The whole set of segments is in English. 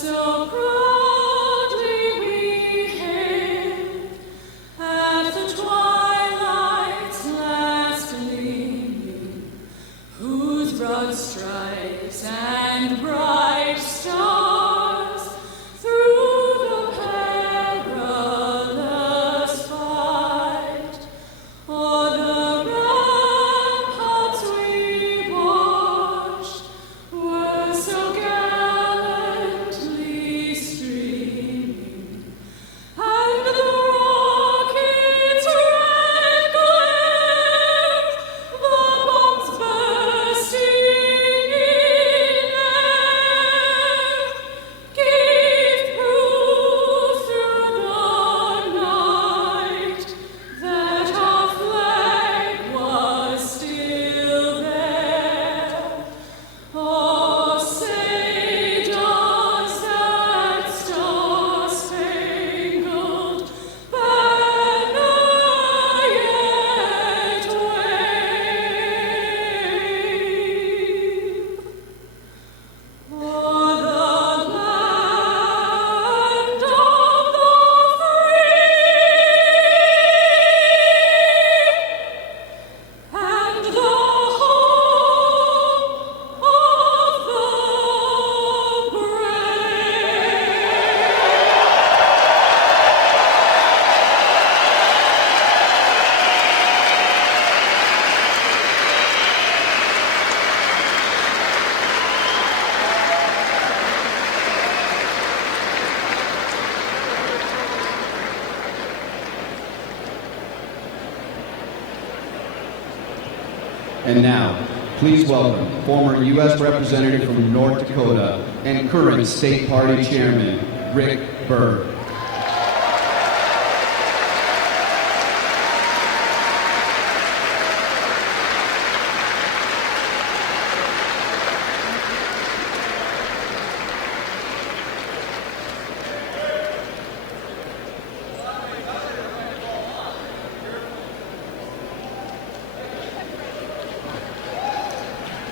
so proudly we hailed at the twilight's last gleaming, whose broad stripes and bright stars through the perilous fight o'er the ramparts we watched were so gallantly streaming, and the rocket's red glare, the bombs bursting in air, gave proof through the night that our flag was still there. Oh, say does that star-spangled banner yet wave o'er the land of the free and the home of the And now, please welcome former U.S. Representative from North Dakota and current State Party Chairman, Rick Berg.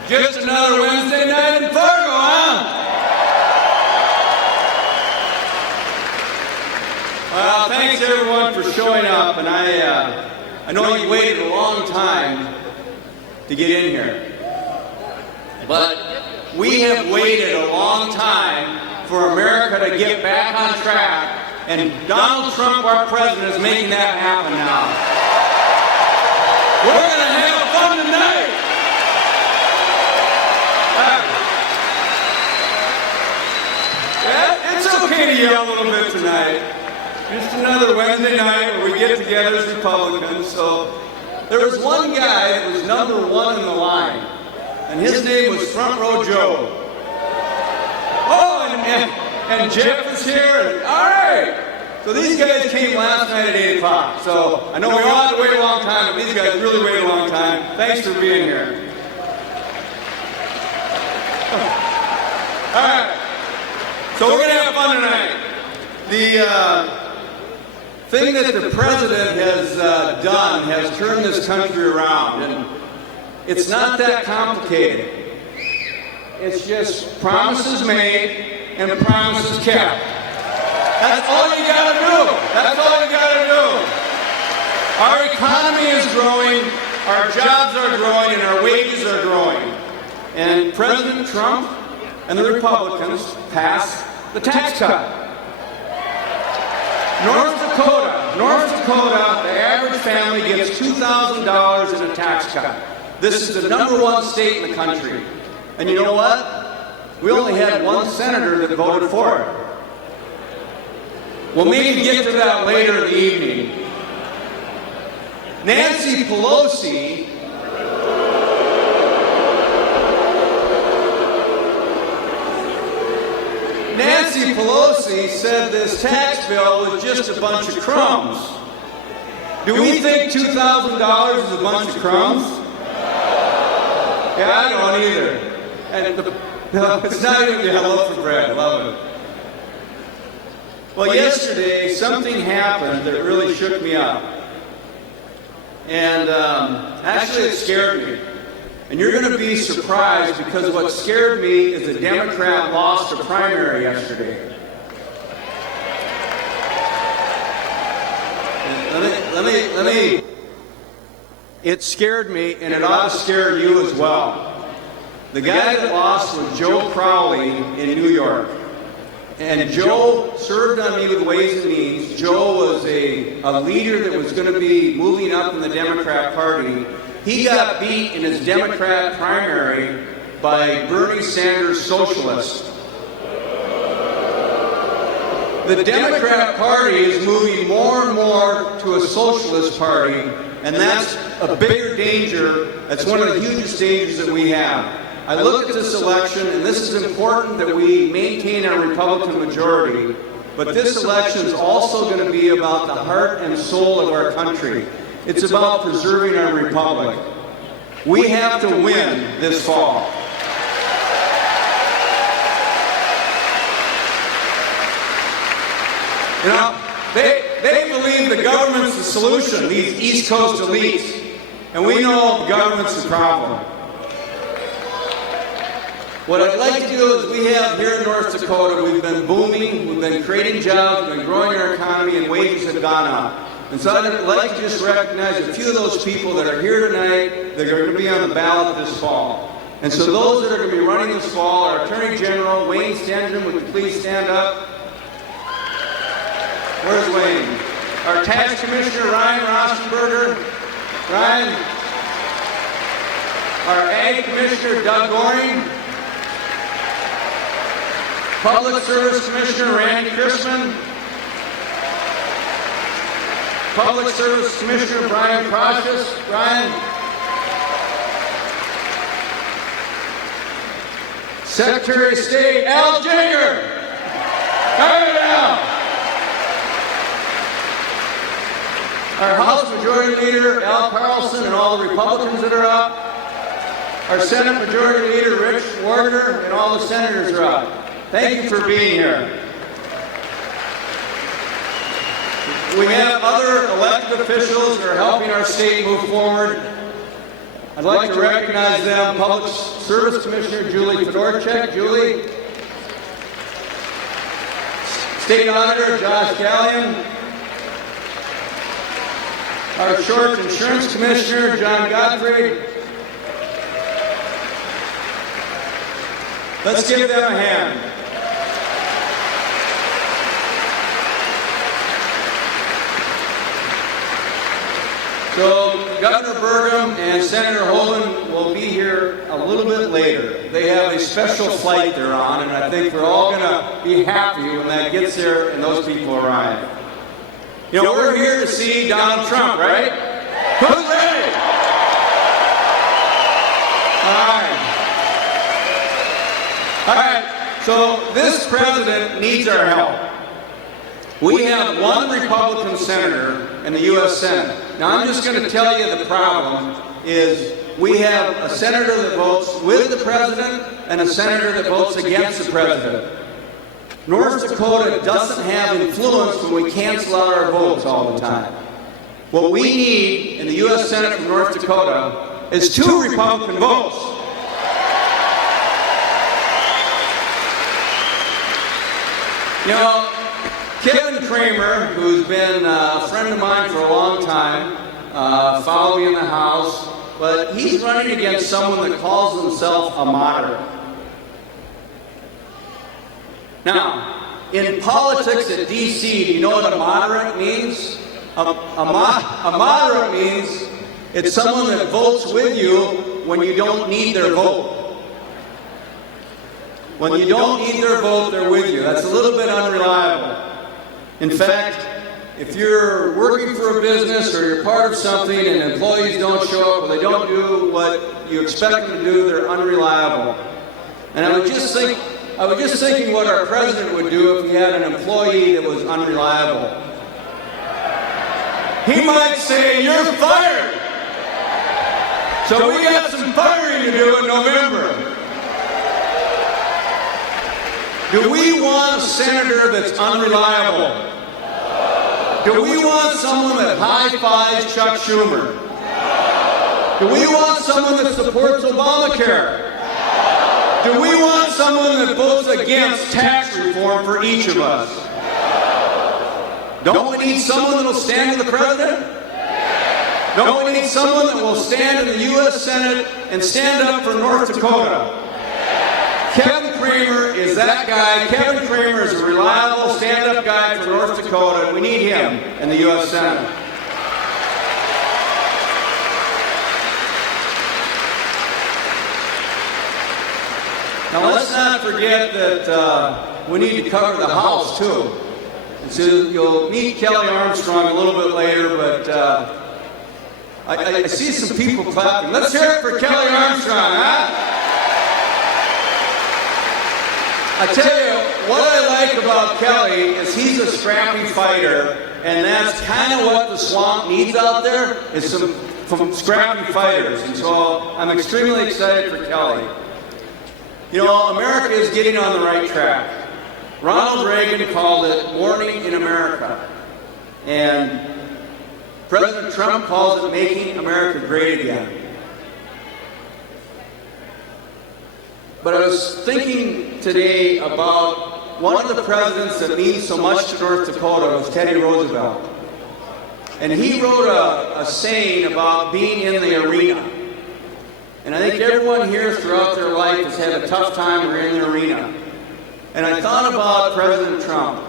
Just another Wednesday night in Fargo, huh? Well, thanks everyone for showing up, and I know you waited a long time to get in here. But we have waited a long time for America to get back on track, and Donald Trump, our president, is making that happen now. We're going to have fun tonight. It's okay to yell a little bit tonight. Just another Wednesday night where we get together as Republicans. So there was one guy that was number one in the line, and his name was Front Row Joe. Oh, and Jeff is here. And, all right. So these guys came last night at 8 o'clock. So I know we all had to wait a long time, but these guys really waited a long time. Thanks for being here. All right. So we're going to have fun tonight. The thing that the president has done has turned this country around, and it's not that complicated. It's just promises made and promises kept. That's all you got to do. That's all you got to do. Our economy is growing, our jobs are growing, and our wages are growing. And President Trump and the Republicans passed the tax cut. North Dakota, the average family gets $2,000 in a tax cut. This is the #1 state in the country. And you know what? We only had one senator that voted for it. We'll maybe get to that later in the evening. Nancy Pelosi said this tax bill was just a bunch of crumbs. Do we think $2,000 is a bunch of crumbs? Yeah, I don't either. And it's not even a loaf of bread. I love it. Well, yesterday something happened that really shook me up. And actually it scared me. And you're going to be surprised because what scared me is a Democrat lost a primary yesterday. Let me. It scared me, and it ought to scare you as well. The guy that lost was Joe Crowley in New York. And Joe served on me with Ways and Means. Joe was a leader that was going to be moving up in the Democrat Party. He got beat in his Democrat primary by Bernie Sanders' socialist. The Democrat Party is moving more and more to a socialist party, and that's a bigger danger. That's one of the hugest dangers that we have. I look at this election, and this is important that we maintain our Republican majority, but this election is also going to be about the heart and soul of our country. It's about preserving our republic. We have to win this fall. You know, they believe the government's the solution, these East Coast elites, and we know the government's the problem. What I'd like to do is we have here in North Dakota, we've been booming, we've been creating jobs, we've been growing our economy, and wages have gone up. And so I'd like to just recognize a few of those people that are here tonight that are going to be on the ballot this fall. And so those that are going to be running this fall, our Attorney General, Wayne Stenson, would you please stand up? Where's Wayne? Our Tax Commissioner, Ryan Rostenberger. Ryan. Our Ag Commissioner, Doug Goring. Public Service Commissioner, Randy Chrisman. Public Service Commissioner, Brian Procius. Brian. Secretary of State, Al Jager. Hey, Al. Our House Majority Leader, Al Carlson, and all the Republicans that are up. Our Senate Majority Leader, Rich Warner, and all the senators are up. Thank you for being here. We have other elected officials that are helping our state move forward. I'd like to recognize them. Public Service Commissioner Julie Fedorchak. Julie. State Auditor Josh Gallion. Our Short Insurance Commissioner, John Godfrey. Let's give them a hand. So Governor Burgum and Senator Holden will be here a little bit later. They have a special flight they're on, and I think we're all going to be happy when that gets there and those people arrive. You know, we're here to see Donald Trump, right? Who's ready? All right. So this president needs our help. We have one Republican senator in the U.S. Senate. Now, I'm just going to tell you the problem is we have a senator that votes with the president and a senator that votes against the president. North Dakota doesn't have influence when we cancel out our votes all the time. What we need in the U.S. Senate from North Dakota is 2 Republican votes. You know, Kevin Kramer, who's been a friend of mine for a long time, followed me in the House, but he's running against someone that calls himself a moderate. Now, in politics at D.C., do you know what a moderate means? A moderate means it's someone that votes with you when you don't need their vote. When you don't need their vote, they're with you. That's a little bit unreliable. In fact, if you're working for a business or you're part of something and employees don't show up or they don't do what you expect them to do, they're unreliable. And I was just thinking what our president would do if he had an employee that was unreliable. He might say, "You're fired." So we got some firing to do in November. Do we want a senator that's unreliable? Do we want someone that high-fives Chuck Schumer? Do we want someone that supports Obamacare? Do we want someone that votes against tax reform for each of us? Don't we need someone that will stand with the president? Don't we need someone that will stand in the U.S. Senate and stand up for North Dakota? Kevin Cramer is that guy. Kevin Cramer is a reliable stand-up guy for North Dakota, and we need him in the U.S. Senate. Now let's not forget that we need to cover the House too. And so you'll meet Kelly Armstrong a little bit later, but I see some people clapping. Let's hear it for Kelly Armstrong, huh? I tell you, what I like about Kelly is he's a scrappy fighter, and that's kind of what the swamp needs out there, is some scrappy fighters. And so I'm extremely excited for Kelly. You know, America is getting on the right track. Ronald Reagan called it Morning in America. And President Trump calls it Making America Great Again. But I was thinking today about one of the presidents that means so much to North Dakota was Teddy Roosevelt. And he wrote a saying about being in the arena. And I think everyone here throughout their life has had a tough time in the arena. And I thought about President Trump.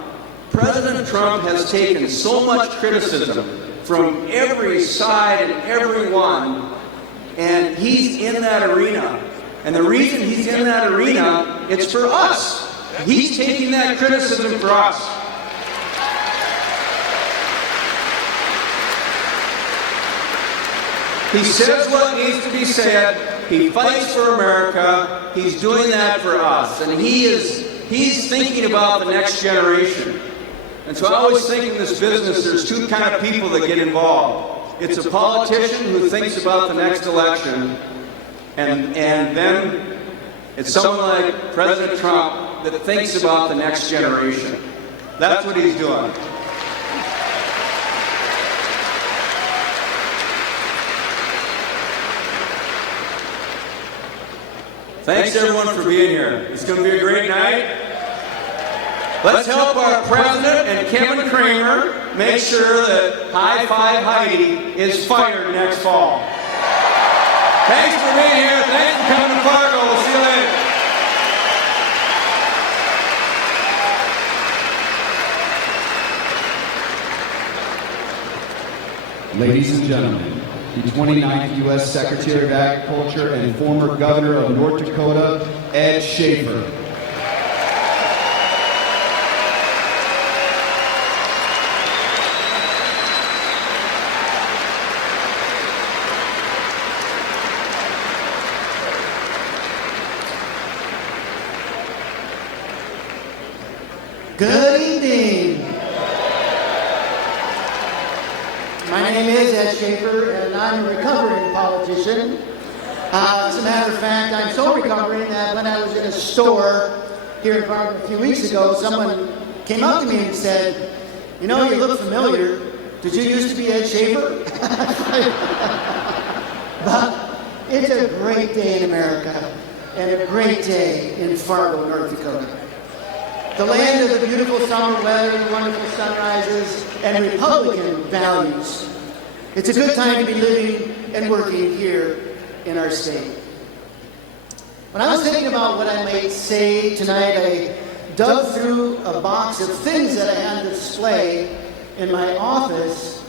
President Trump has taken so much criticism from every side and everyone, and he's in that arena. And the reason he's in that arena, it's for us. He's taking that criticism for us. He says what needs to be said. He fights for America. He's doing that for us. And he's thinking about the next generation. And so I always think in this business there's two kind of people that get involved. It's a politician who thinks about the next election, and then it's someone like President Trump that thinks about the next generation. That's what he's doing. Thanks everyone for being here. It's going to be a great night. Let's help our president and Kevin Cramer make sure that High Five Heidi is fired next fall. Thanks for being here. Thanks for coming to Fargo. We'll see you you later. Ladies and gentlemen, the 29th U.S. Secretary of Agriculture and former Governor of North Dakota, Ed Schaer. Good evening. My name is Ed Schaer, and I'm a recovering politician. As a matter of fact, I'm so recovering that when I was in a store here in Fargo a few weeks ago, someone came up to me and said, "You know, you look familiar. Did you used to be Ed Schaer?" But it's a great day in America and a great day in Fargo, North Dakota. The land of the beautiful summer weather, wonderful sunrises, and Republican values. It's a good time to be living and working here in our state. When I was thinking about what I might say tonight, I dug through a box of things that I had to display in my office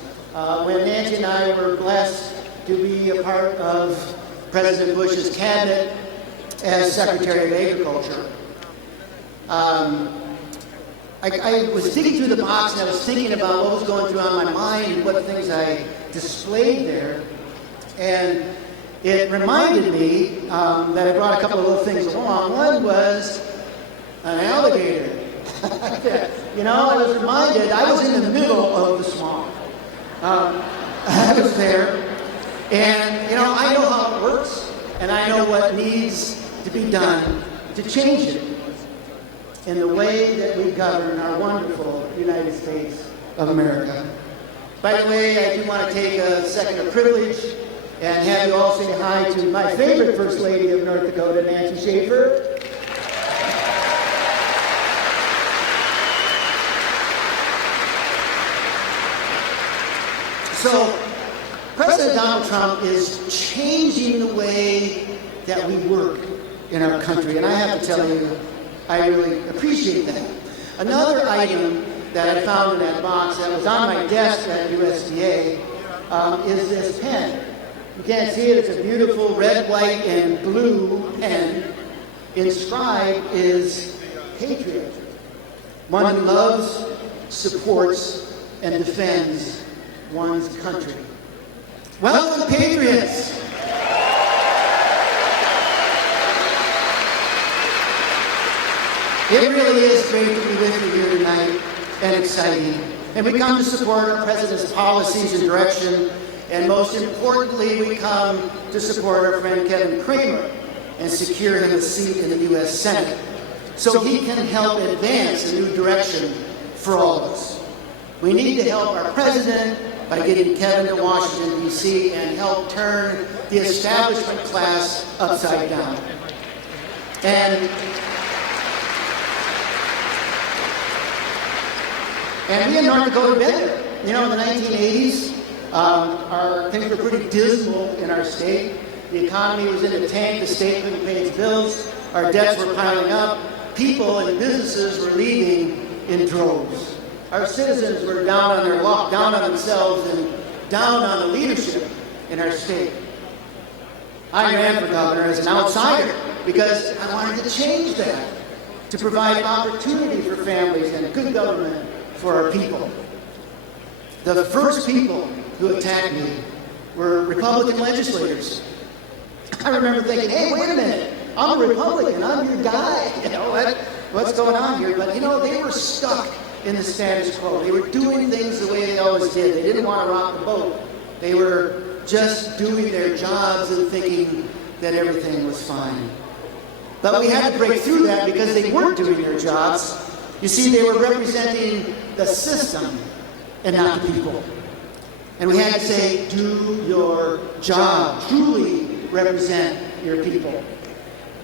when Nancy and I were blessed to be a part of President Bush's cabinet as Secretary of Agriculture. I was digging through the box and I was thinking about what was going through on my mind and what things I displayed there. And it reminded me that I brought a couple of little things along. One was an alligator. You know, I was reminded I was in the middle of the swamp. I was there. And, you know, I know how it works. And I know what needs to be done to change it in the way that we govern our wonderful United States of America. By the way, I do want to take a second of privilege and have you all say hi to my favorite First Lady of North Dakota, Nancy Schaer. So, President Donald Trump is changing the way that we work in our country, and I have to tell you, I really appreciate that. Another item that I found in that box that was on my desk at USDA is this pen. You can't see it, it's a beautiful red, white, and blue pen. Inscribed is Patriot, one who loves, supports, and defends one's country. Welcome, Patriots! It really is great to be with you here tonight and exciting. And we come to support our President's policies and direction, and most importantly, we come to support our friend Kevin Cramer and secure him a seat in the U.S. Senate so he can help advance a new direction for all of us. We need to help our President by getting Kevin to Washington, D.C. and help turn the establishment class upside down. And we in North Dakota been there. You know, in the 1980s, things were pretty dismal in our state. The economy was in a tank. The state couldn't pay its bills. Our debts were piling up. People and businesses were leaving in droves. Our citizens were down on their luck, down on themselves, and down on the leadership in our state. I ran for governor as an outsider because I wanted to change that, to provide opportunity for families and good government for our people. The first people who attacked me were Republican legislators. I remember thinking, hey, wait a minute, I'm a Republican, I'm your guy. You know, what's going on here? But you know, they were stuck in the status quo. They were doing things the way they always did. They didn't want to rock the boat. They were just doing their jobs and thinking that everything was fine. But we had to break through that because they weren't doing their jobs. You see, they were representing the system and not the people. And we had to say, do your job. Truly represent your people.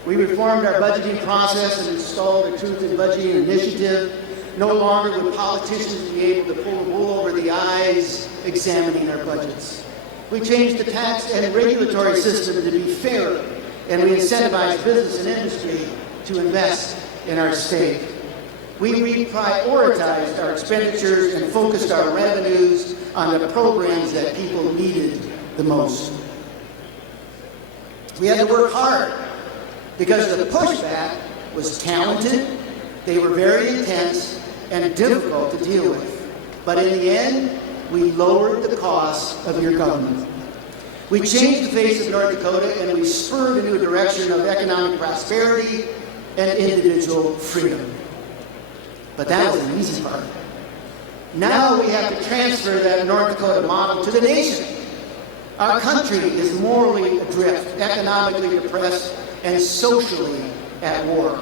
We reformed our budgeting process and installed a Truth in Budgeting initiative. No longer would politicians be able to pull the wool over the eyes examining our budgets. We changed the tax and regulatory system to be fairer, and we incentivized business and industry to invest in our state. We reprioritized our expenditures and focused our revenues on the programs that people needed the most. We had to work hard because the pushback was talented, they were very intense, and difficult to deal with. But in the end, we lowered the cost of your government. We changed the face of North Dakota, and we spurred a new direction of economic prosperity and individual freedom. But that was the easy part. Now we have to transfer that North Dakota model to the nation. Our country is morally adrift, economically depressed, and socially at war.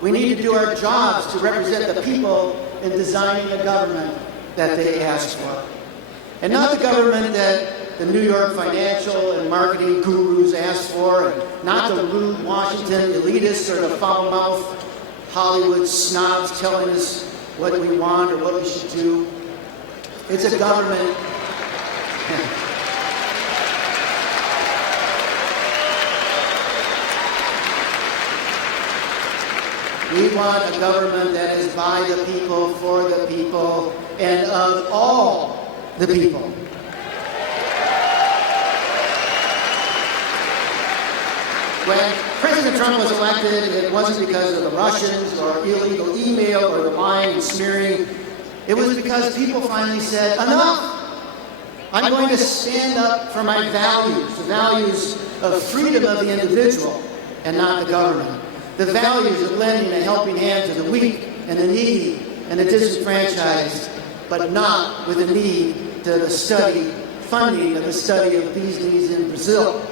We need to do our jobs to represent the people in designing a government that they asked for. And not the government that the New York financial and marketing gurus asked for, and not the rude Washington elitists or the foul-mouthed Hollywood snobs telling us what we want or what we should do. It's a government. We want a government that is by the people, for the people, and of all the people. When President Trump was elected, it wasn't because of the Russians or illegal email or the lying and smearing. It was because people finally said, enough! I'm going to stand up for my values, the values of freedom of the individual and not the government. The values of lending a helping hand to the weak and the needy and the disenfranchised, but not with a need to the funding of the study of bees knees in Brazil.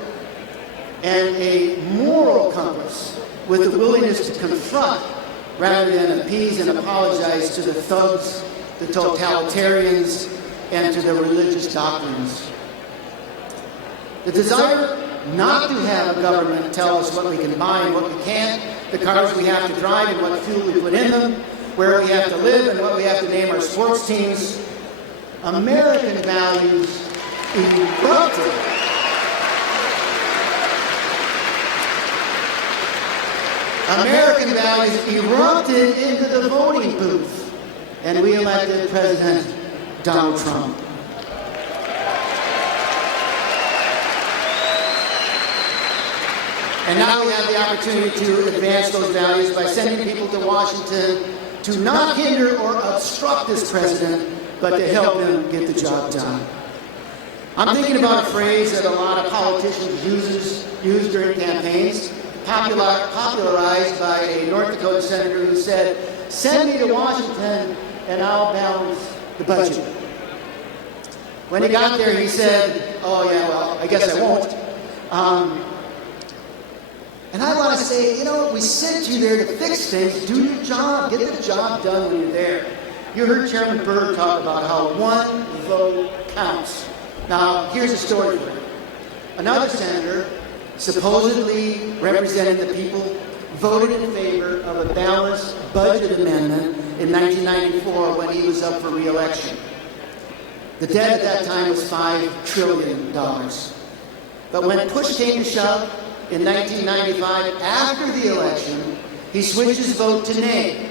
And a moral compass with the willingness to confront rather than appease and apologize to the thugs, the totalitarians, and to the religious doctrines. The desire not to have a government tell us what we can buy and what we can't, the cars we have to drive and what fuel we put in them, where we have to live and what we have to name our sports teams. American values erupted. American values erupted into the voting booth, and we elected President Donald Trump. And now we have the opportunity to advance those values by sending people to Washington to not hinder or obstruct this president, but to help him get the job done. I'm thinking about a phrase that a lot of politicians use during campaigns, popularized by a North Dakota senator who said, "Send me to Washington and I'll balance the budget." When he got there, he said, "Oh yeah, well, I guess I won't." And I want to say, you know, we sent you there to fix things. Do your job. Get the job done when you're there. You heard Chairman Berg talk about how one vote counts. Now, here's a story for you. Another senator, supposedly representing the people, voted in favor of a balanced budget amendment in 1994 when he was up for re-election. The debt at that time was $5 trillion. But when push came to shove, in 1995, after the election, he switched his vote to nay,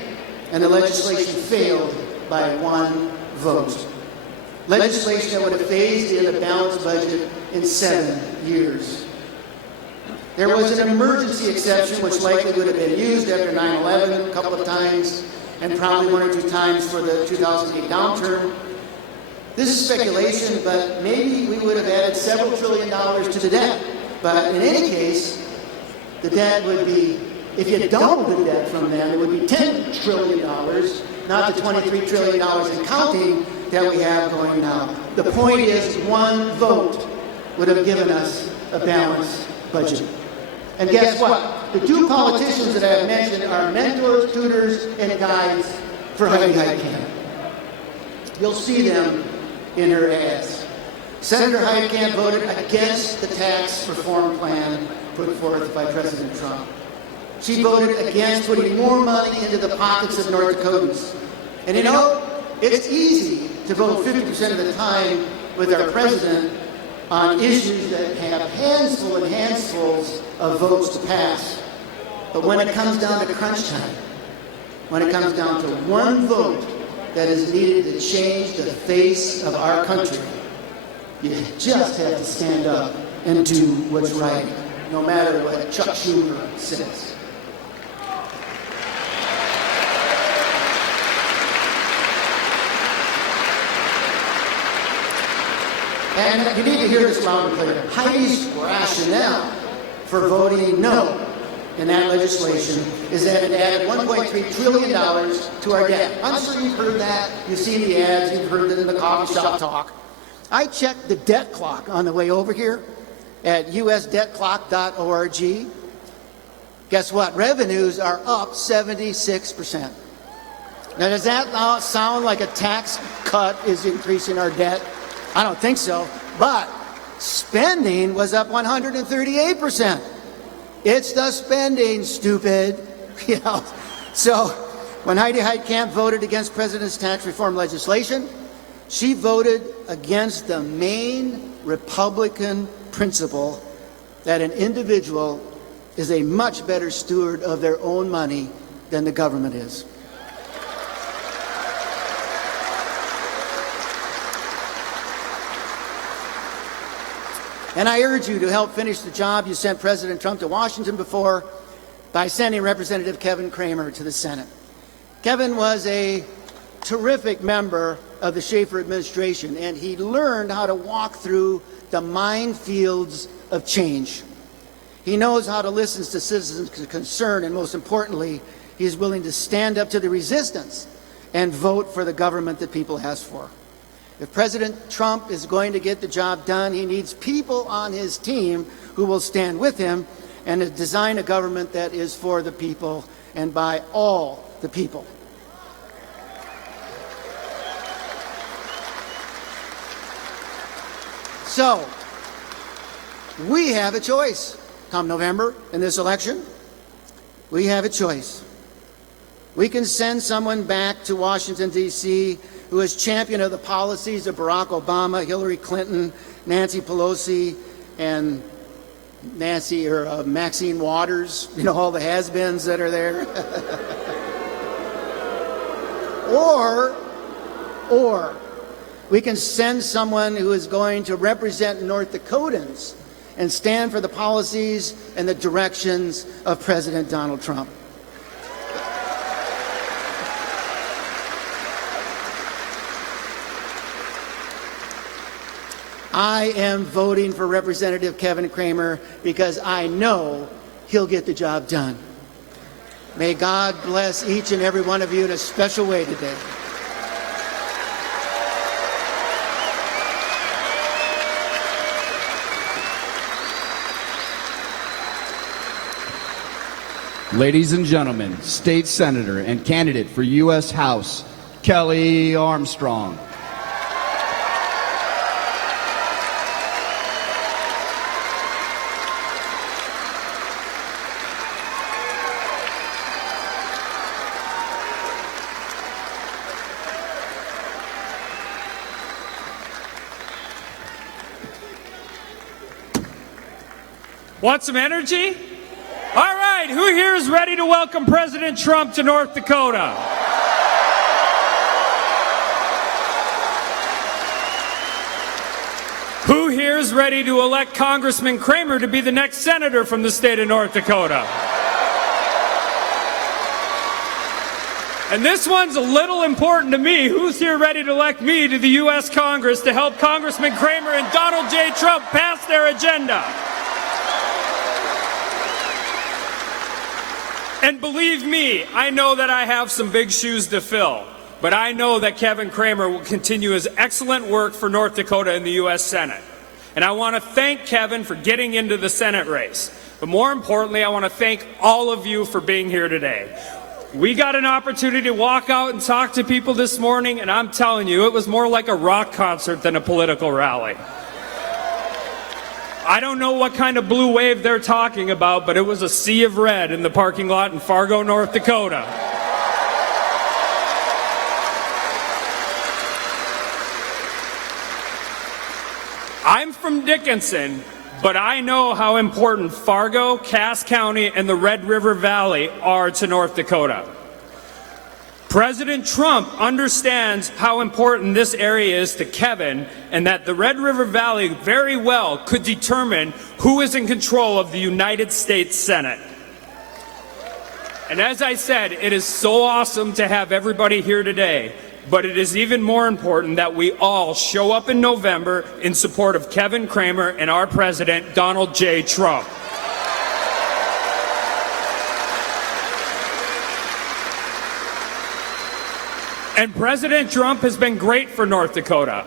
and the legislation failed by one vote. Legislation that would have phased in a balanced budget in 7 years. There was an emergency exception, which likely would have been used after 9/11 a couple of times, and probably 1 or 2 times for the 2008 downturn. This is speculation, but maybe we would have added several $trillion to the debt. But in any case, the debt would be, if you doubled the debt from them, it would be $10 trillion, not the $23 trillion and counting that we have going now. The point is, one vote would have given us a balanced budget. And guess what? The 2 politicians that I have mentioned are mentors, tutors, and guides for Heidi Heitkamp. You'll see them in her ads. Senator Heitkamp voted against the tax reform plan put forth by President Trump. She voted against putting more money into the pockets of North Dakotans. And you know, it's easy to vote 50% of the time with our president on issues that have handfuls and handfuls of votes to pass. But when it comes down to crunch time, when it comes down to one vote that is needed to change the face of our country, you just have to stand up and do what's right, no matter what Chuck Schumer says. And you need to hear this loud and clear. Heidi's rationale for voting no in that legislation is that it added $1.3 trillion to our debt. I'm sure you've heard that. You've seen the ads. You've heard it in the coffee shop talk. I checked the debt clock on the way over here at usdebtclock.org. Guess what? Revenues are up 76%. Now, does that sound like a tax cut is increasing our debt? I don't think so. But spending was up 138%. It's the spending, stupid. You know. So when Heidi Heitkamp voted against President's tax reform legislation, she voted against the main Republican principle that an individual is a much better steward of their own money than the government is. And I urge you to help finish the job you sent President Trump to Washington before by sending Representative Kevin Cramer to the Senate. Kevin was a terrific member of the Schaer administration, and he learned how to walk through the minefields of change. He knows how to listen to citizens' concern, and most importantly, he is willing to stand up to the resistance and vote for the government that people ask for. If President Trump is going to get the job done, he needs people on his team who will stand with him and design a government that is for the people and by all the people. So, We have a choice. Come November in this election, we have a choice. We can send someone back to Washington, D.C. who is champion of the policies of Barack Obama, Hillary Clinton, Nancy Pelosi, and Maxine Waters, you know, all the has-beens that are there. Or we can send someone who is going to represent North Dakotans and stand for the policies and the directions of President Donald Trump. I am voting for Representative Kevin Cramer because I know he'll get the job done. May God bless each and every one of you in a special way today. Ladies and gentlemen, State Senator and candidate for U.S. House, Kelly Armstrong. Want some energy? All right, who here is ready to welcome President Trump to North Dakota? Who here is ready to elect Congressman Cramer to be the next senator from the state of North Dakota? And this one's a little important to me. Who's here ready to elect me to the U.S. Congress to help Congressman Cramer and Donald J. Trump pass their agenda? And believe me, I know that I have some big shoes to fill, but I know that Kevin Cramer will continue his excellent work for North Dakota in the U.S. Senate. And I want to thank Kevin for getting into the Senate race. But more importantly, I want to thank all of you for being here today. We got an opportunity to walk out and talk to people this morning, and I'm telling you, it was more like a rock concert than a political rally. I don't know what kind of blue wave they're talking about, but it was a sea of red in the parking lot in Fargo, North Dakota. I'm from Dickinson, but I know how important Fargo, Cass County, and the Red River Valley are to North Dakota. President Trump understands how important this area is to Kevin, and that the Red River Valley very well could determine who is in control of the United States Senate. And as I said, it is so awesome to have everybody here today, but it is even more important that we all show up in November in support of Kevin Cramer and our president, Donald J. Trump. And President Trump has been great for North Dakota.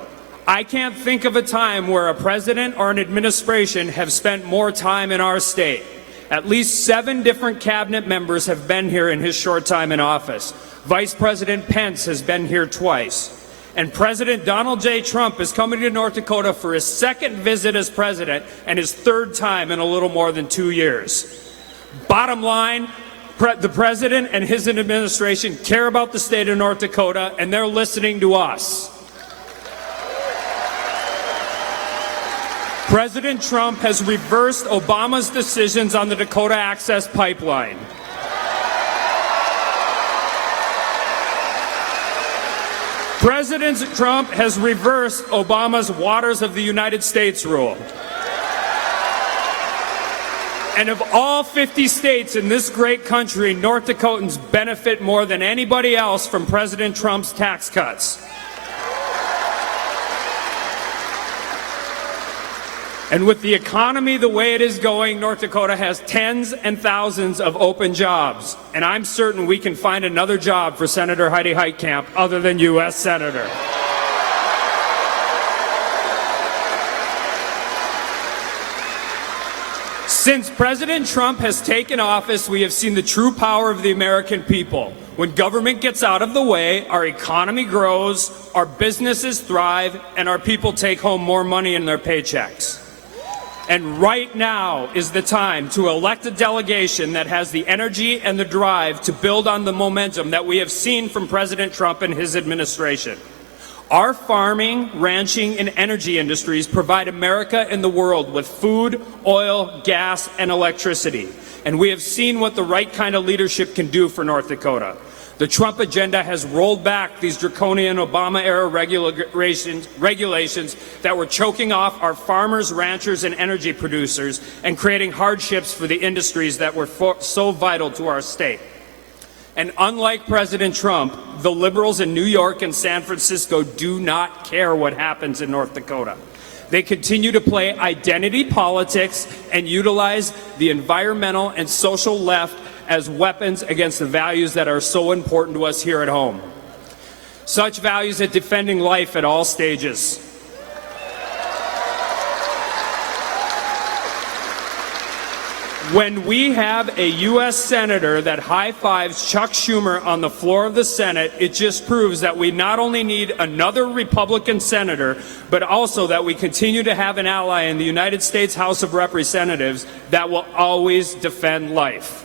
I can't think of a time where a president or an administration have spent more time in our state. At least 7 different cabinet members have been here in his short time in office. Vice President Pence has been here twice. And President Donald J. Trump is coming to North Dakota for his 2nd visit as president and his 3rd time in a little more than 2 years. Bottom line, the president and his administration care about the state of North Dakota, and they're listening to us. President Trump has reversed Obama's decisions on the Dakota Access Pipeline. President Trump has reversed Obama's Waters of the United States rule. And of all 50 states in this great country, North Dakotans benefit more than anybody else from President Trump's tax cuts. And with the economy the way it is going, North Dakota has tens and thousands of open jobs. And I'm certain we can find another job for Senator Heidi Heitkamp other than U.S. Senator. Since President Trump has taken office, we have seen the true power of the American people. When government gets out of the way, our economy grows, our businesses thrive, and our people take home more money in their paychecks. And right now is the time to elect a delegation that has the energy and the drive to build on the momentum that we have seen from President Trump and his administration. Our farming, ranching, and energy industries provide America and the world with food, oil, gas, and electricity. And we have seen what the right kind of leadership can do for North Dakota. The Trump agenda has rolled back these draconian Obama-era regulations that were choking off our farmers, ranchers, and energy producers and creating hardships for the industries that were so vital to our state. And unlike President Trump, the liberals in New York and San Francisco do not care what happens in North Dakota. They continue to play identity politics and utilize the environmental and social left as weapons against the values that are so important to us here at home. Such values as defending life at all stages. When we have a U.S. Senator that high-fives Chuck Schumer on the floor of the Senate, it just proves that we not only need another Republican senator, but also that we continue to have an ally in the United States House of Representatives that will always defend life.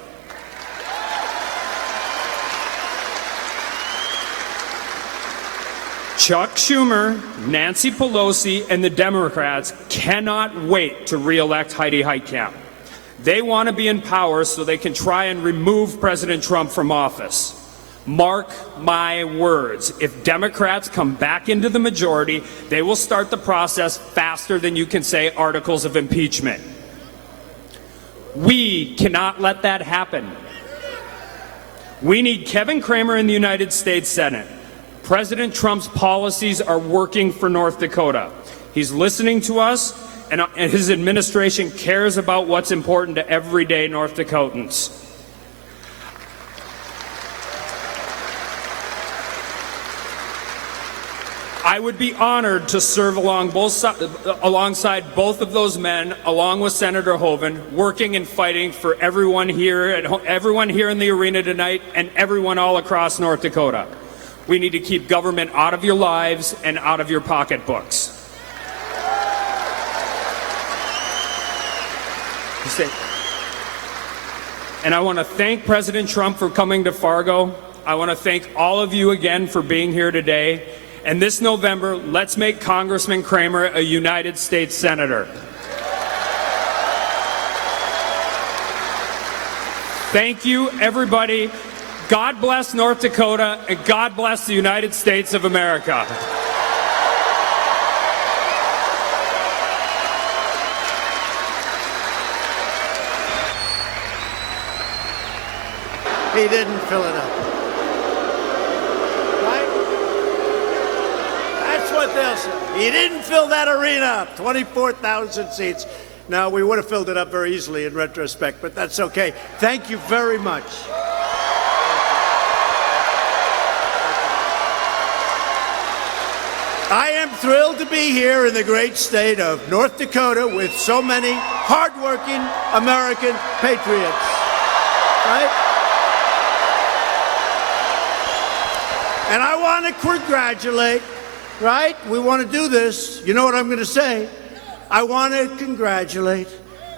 Chuck Schumer, Nancy Pelosi, and the Democrats cannot wait to re-elect Heidi Heitkamp. They want to be in power so they can try and remove President Trump from office. Mark my words, if Democrats come back into the majority, they will start the process faster than you can say articles of impeachment. We cannot let that happen. We need Kevin Cramer in the United States Senate. President Trump's policies are working for North Dakota. He's listening to us, and his administration cares about what's important to everyday North Dakotans. I would be honored to serve alongside both of those men, along with Senator Hoeven, working and fighting for everyone here in the arena tonight and everyone all across North Dakota. We need to keep government out of your lives and out of your pocketbooks. And I want to thank President Trump for coming to Fargo. I want to thank all of you again for being here today. And this November, let's make Congressman Cramer a United States Senator. Thank you, everybody. God bless North Dakota, and God bless the United States of America. He didn't fill it up. Right? That's what they'll say. He didn't fill that arena up. 24,000 seats. Now, we would have filled it up very easily in retrospect, but that's okay. Thank you very much. I am thrilled to be here in the great state of North Dakota with so many hardworking American patriots. Right? And I want to congratulate, right? We want to do this. You know what I'm going to say? I want to congratulate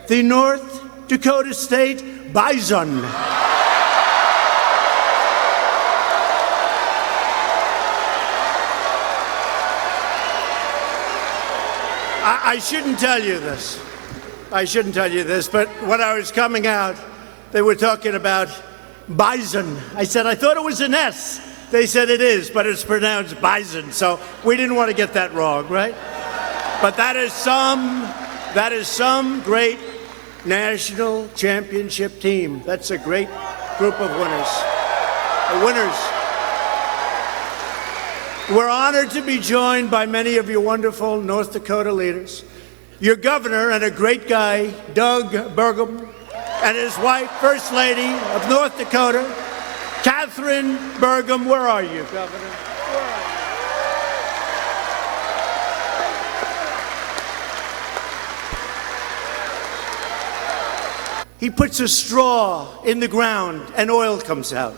the North Dakota State Bison. I shouldn't tell you this. I shouldn't tell you this, but when I was coming out, they were talking about bison. I said, I thought it was an S. They said it is, but it's pronounced bison, so we didn't want to get that wrong, right? But that is some great national championship team. That's a great group of winners. The winners. We're honored to be joined by many of your wonderful North Dakota leaders. Your governor and a great guy, Doug Burgum, and his wife, First Lady of North Dakota, Catherine Burgum. Where are you, Governor? Where are you? He puts a straw in the ground and oil comes out.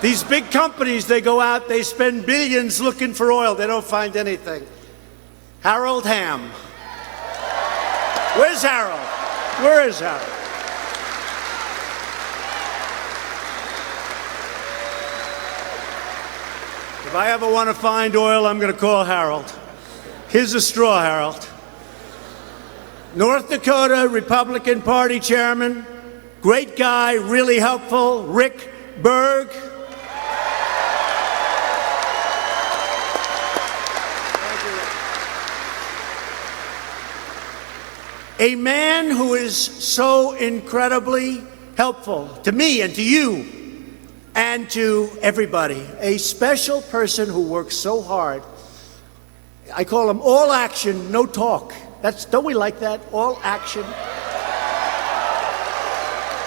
These big companies, they go out, they spend billions looking for oil. They don't find anything. Harold Hamm. Where's Harold? Where is Harold? If I ever want to find oil, I'm going to call Harold. Here's a straw, Harold. North Dakota Republican Party Chairman, great guy, really helpful, Rick Berg. A man who is so incredibly helpful to me and to you and to everybody. A special person who works so hard. I call him all action, no talk. Don't we like that? All action.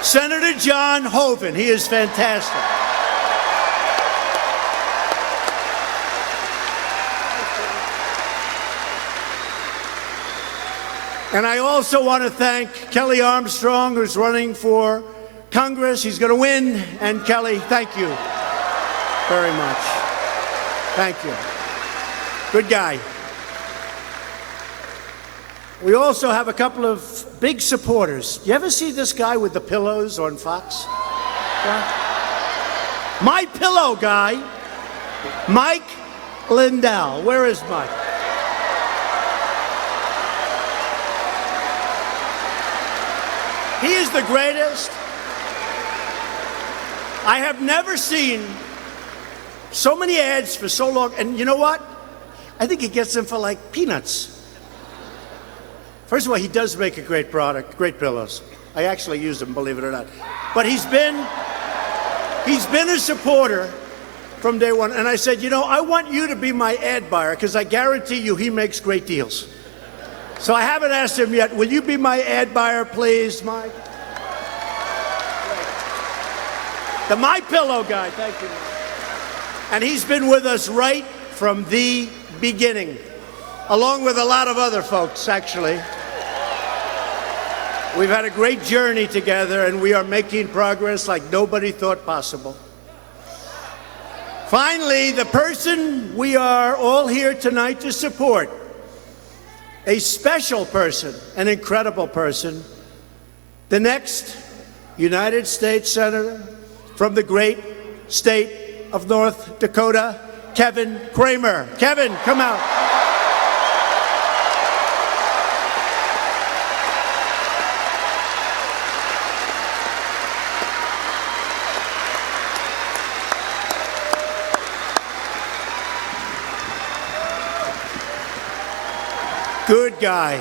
Senator John Hoeven, he is fantastic. And I also want to thank Kelly Armstrong, who's running for Congress. He's going to win. And Kelly, thank you very much. Thank you. Good guy. We also have a couple of big supporters. You ever see this guy with the pillows on Fox? Yeah. My pillow guy, Mike Lindell. Where is Mike? He is the greatest. I have never seen so many ads for so long. And you know what? I think he gets them for like peanuts. First of all, he does make a great product, great pillows. I actually use them, believe it or not. But he's been a supporter from day one. And I said, you know, I want you to be my ad buyer because I guarantee you he makes great deals. So I haven't asked him yet. Will you be my ad buyer, please, Mike? The My Pillow guy. Thank you, Mike. And he's been with us right from the beginning, along with a lot of other folks, actually. We've had a great journey together, and we are making progress like nobody thought possible. Finally, the person we are all here tonight to support, a special person, an incredible person, the next United States Senator from the great state of North Dakota, Kevin Cramer. Kevin, come out. Good guy.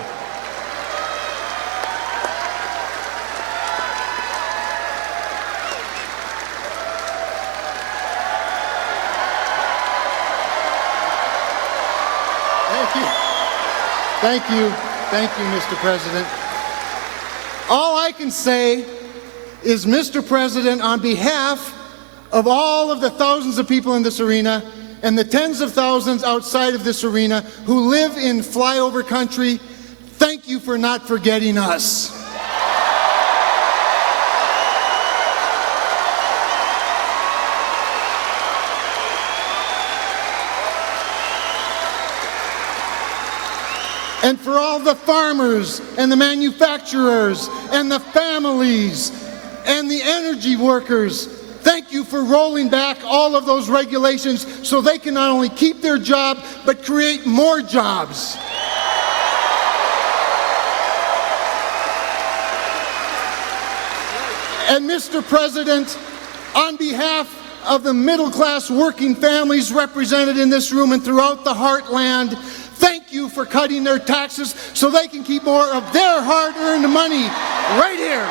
Thank you, Mr. President. All I can say is, Mr. President, on behalf of all of the thousands of people in this arena and the tens of thousands outside of this arena who live in flyover country, thank you for not forgetting us. And for all the farmers and the manufacturers and the families and the energy workers, thank you for rolling back all of those regulations so they can not only keep their job, but create more jobs. And Mr. President, on behalf of the middle-class working families represented in this room and throughout the heartland, thank you for cutting their taxes so they can keep more of their hard-earned money right here.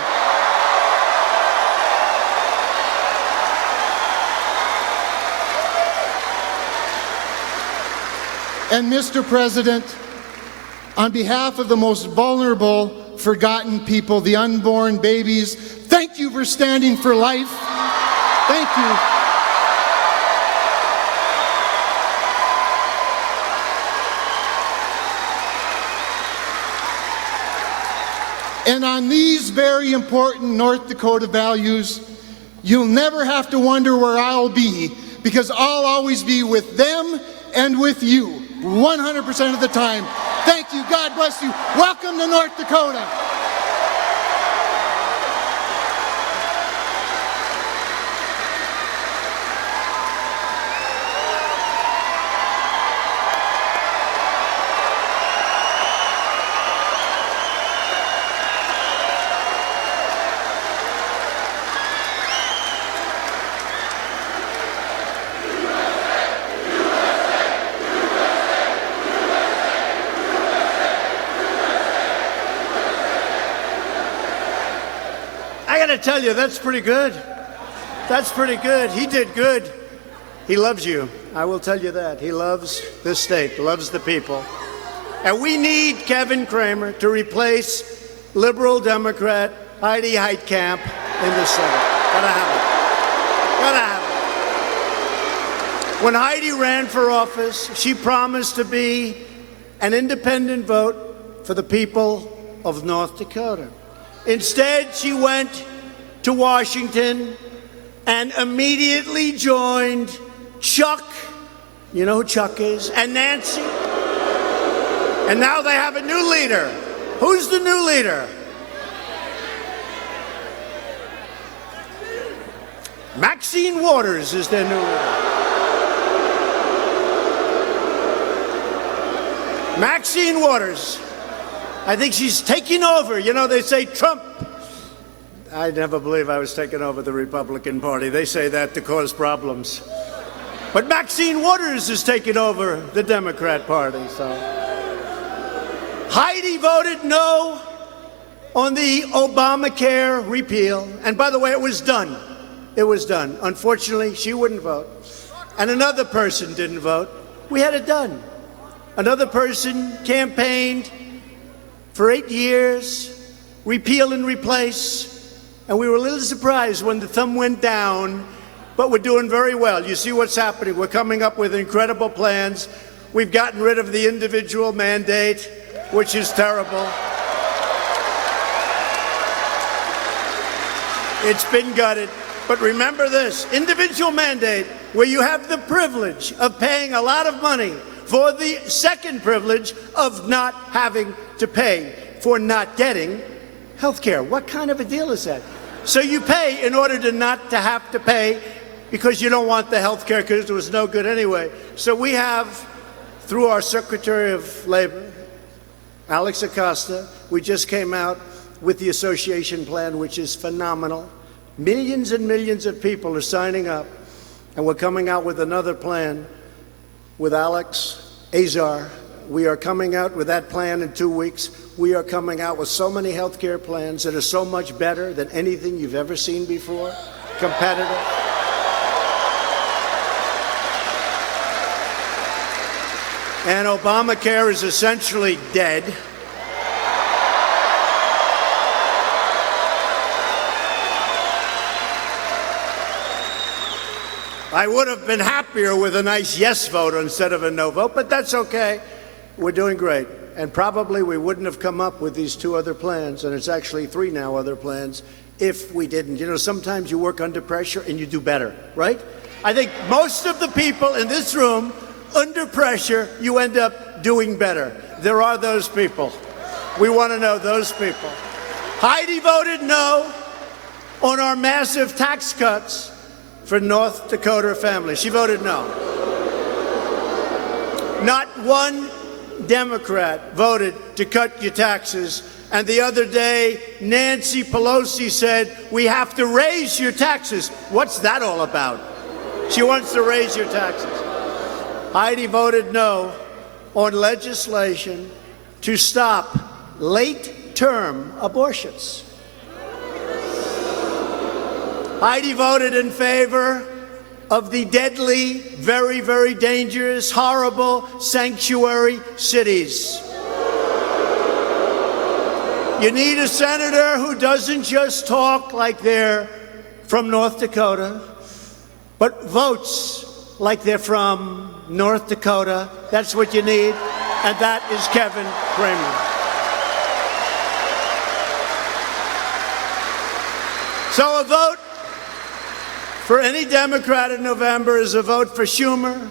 And Mr. President, on behalf of the most vulnerable, forgotten people, the unborn babies, thank you for standing for life. Thank you. And on these very important North Dakota values, you'll never have to wonder where I'll be because I'll always be with them and with you 100% of the time. Thank you. God bless you. Welcome to North Dakota. I got to tell you, that's pretty good. That's pretty good. He did good. He loves you. I will tell you that. He loves this state, loves the people. And we need Kevin Cramer to replace liberal Democrat Heidi Heitkamp in the Senate. Gotta have it. Gotta have it. When Heidi ran for office, she promised to be an independent vote for the people of North Dakota. Instead, she went to Washington and immediately joined Chuck, you know who Chuck is, and Nancy. And now they have a new leader. Who's the new leader? Maxine Waters is their new leader. Maxine Waters. I think she's taking over. You know, they say Trump. I never believe I was taking over the Republican Party. They say that to cause problems. But Maxine Waters is taking over the Democrat Party. So Heidi voted no on the Obamacare repeal. And by the way, it was done. It was done. Unfortunately, she wouldn't vote. And another person didn't vote. We had it done. Another person campaigned for 8 years, repeal and replace, and we were a little surprised when the thumb went down, but we're doing very well. You see what's happening. We're coming up with incredible plans. We've gotten rid of the individual mandate, which is terrible. It's been gutted. But remember this, individual mandate, where you have the privilege of paying a lot of money for the second privilege of not having to pay for not getting health care. What kind of a deal is that? So you pay in order to not to have to pay because you don't want the health care because it was no good anyway. So we have, through our Secretary of Labor, Alex Acosta, we just came out with the association plan, which is phenomenal. Millions and millions of people are signing up, and we're coming out with another plan with Alex Azar. We are coming out with that plan in 2 weeks. We are coming out with so many health care plans that are so much better than anything you've ever seen before. Competitive. And Obamacare is essentially dead. I would have been happier with a nice yes vote instead of a no vote, but that's okay. We're doing great. And probably we wouldn't have come up with these 2 other plans, and it's actually 3 now other plans, if we didn't. You know, sometimes you work under pressure and you do better, right? I think most of the people in this room, under pressure, you end up doing better. There are those people. We want to know those people. Heidi voted no on our massive tax cuts for North Dakota families. She voted no. Not one Democrat voted to cut your taxes. And the other day, Nancy Pelosi said, we have to raise your taxes. What's that all about? She wants to raise your taxes. Heidi voted no on legislation to stop late-term abortions. Heidi voted in favor of the deadly, very, very dangerous, horrible sanctuary cities. You need a senator who doesn't just talk like they're from North Dakota, but votes like they're from North Dakota. That's what you need, and that is Kevin Cramer. So a vote for any Democrat in November is a vote for Schumer,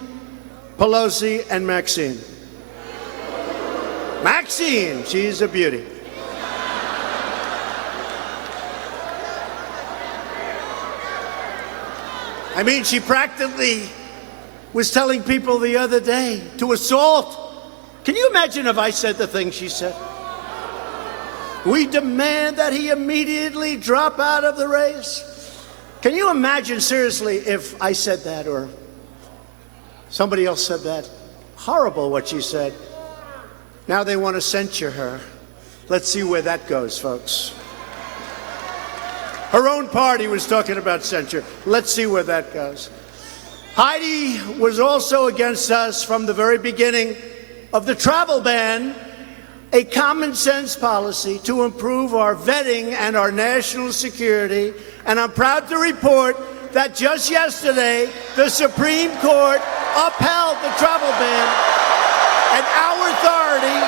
Pelosi, and Maxine. Maxine, she's a beauty. I mean, she practically was telling people the other day to assault. Can you imagine if I said the thing she said? We demand that he immediately drop out of the race. Can you imagine, seriously, if I said that or somebody else said that? Horrible what she said. Now they want to censure her. Let's see where that goes, folks. Her own party was talking about censure. Let's see where that goes. Heidi was also against us from the very beginning of the travel ban, a common sense policy to improve our vetting and our national security. And I'm proud to report that just yesterday, the Supreme Court upheld the travel ban and our authority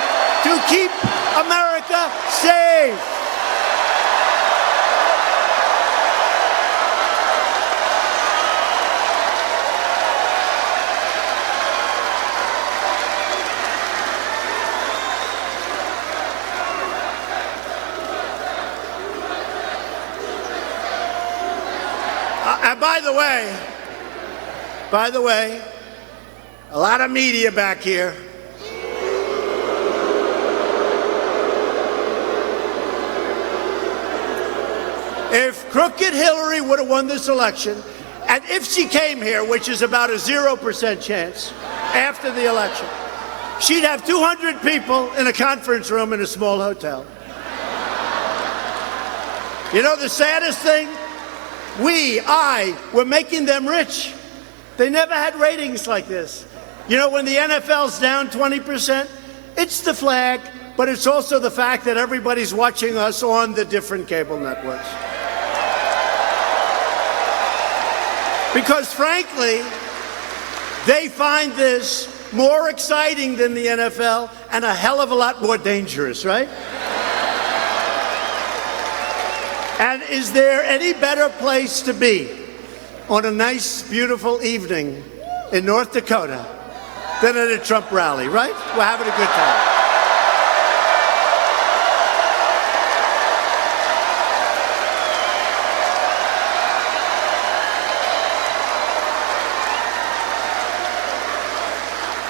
to keep America safe. And by the way, a lot of media back here. If crooked Hillary would have won this election, and if she came here, which is about a 0% chance after the election, she'd have 200 people in a conference room in a small hotel. You know the saddest thing? We're making them rich. They never had ratings like this. You know, when the NFL's down 20%, it's the flag, but it's also the fact that everybody's watching us on the different cable networks. Because frankly, they find this more exciting than the NFL and a hell of a lot more dangerous, right? And is there any better place to be on a nice, beautiful evening in North Dakota than at a Trump rally, right? We're having a good time.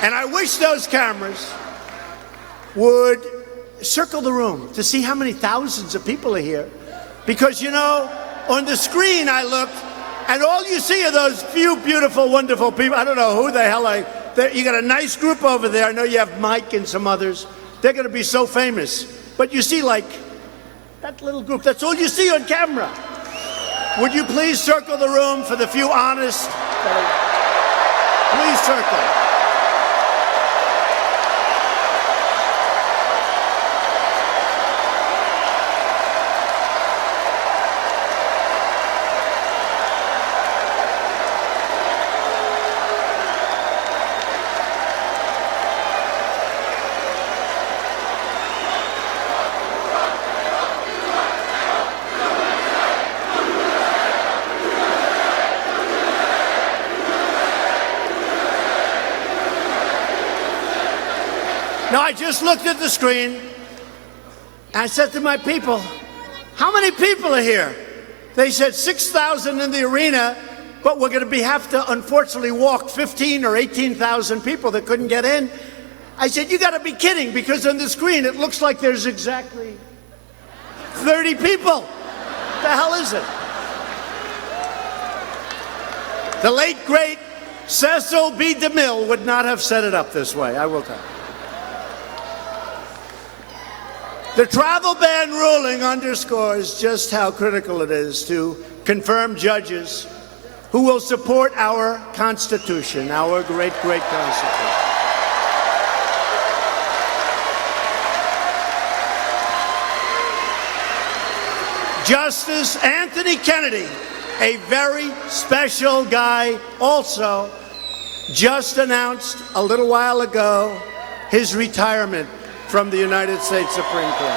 And I wish those cameras would circle the room to see how many thousands of people are here. Because, you know, on the screen I looked, and all you see are those few beautiful, wonderful people. I don't know who the hell you got a nice group over there. I know you have Mike and some others. They're going to be so famous. But you see, like, that little group. That's all you see on camera. Would you please circle the room for the few honest? Please circle. Now, I just looked at the screen, and I said to my people, how many people are here? They said 6,000 in the arena, but we're going to have to, unfortunately, walk 15 or 18,000 people that couldn't get in. I said, you got to be kidding, because on the screen it looks like there's exactly 30 people. What the hell is it? The late, great Cecil B. DeMille would not have set it up this way, I will tell you. The travel ban ruling underscores just how critical it is to confirm judges who will support our Constitution, our great, great Constitution. Justice Anthony Kennedy, a very special guy, also just announced a little while ago his retirement from the United States Supreme Court.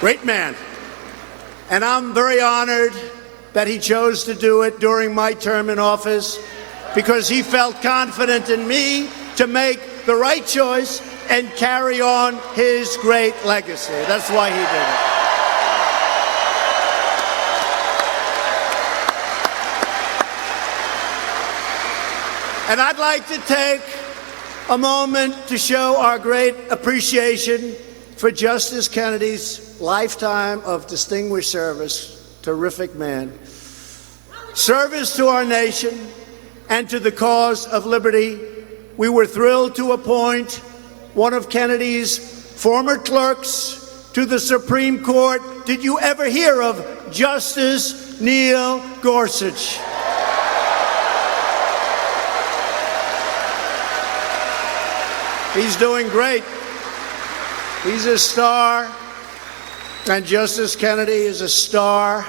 Great man. And I'm very honored that he chose to do it during my term in office because he felt confident in me to make the right choice and carry on his great legacy. That's why he did it. And I'd like to take a moment to show our great appreciation for Justice Kennedy's lifetime of distinguished service. Terrific man. Service to our nation and to the cause of liberty. We were thrilled to appoint one of Kennedy's former clerks to the Supreme Court. Did you ever hear of Justice Neil Gorsuch? He's doing great. He's a star, and Justice Kennedy is a star,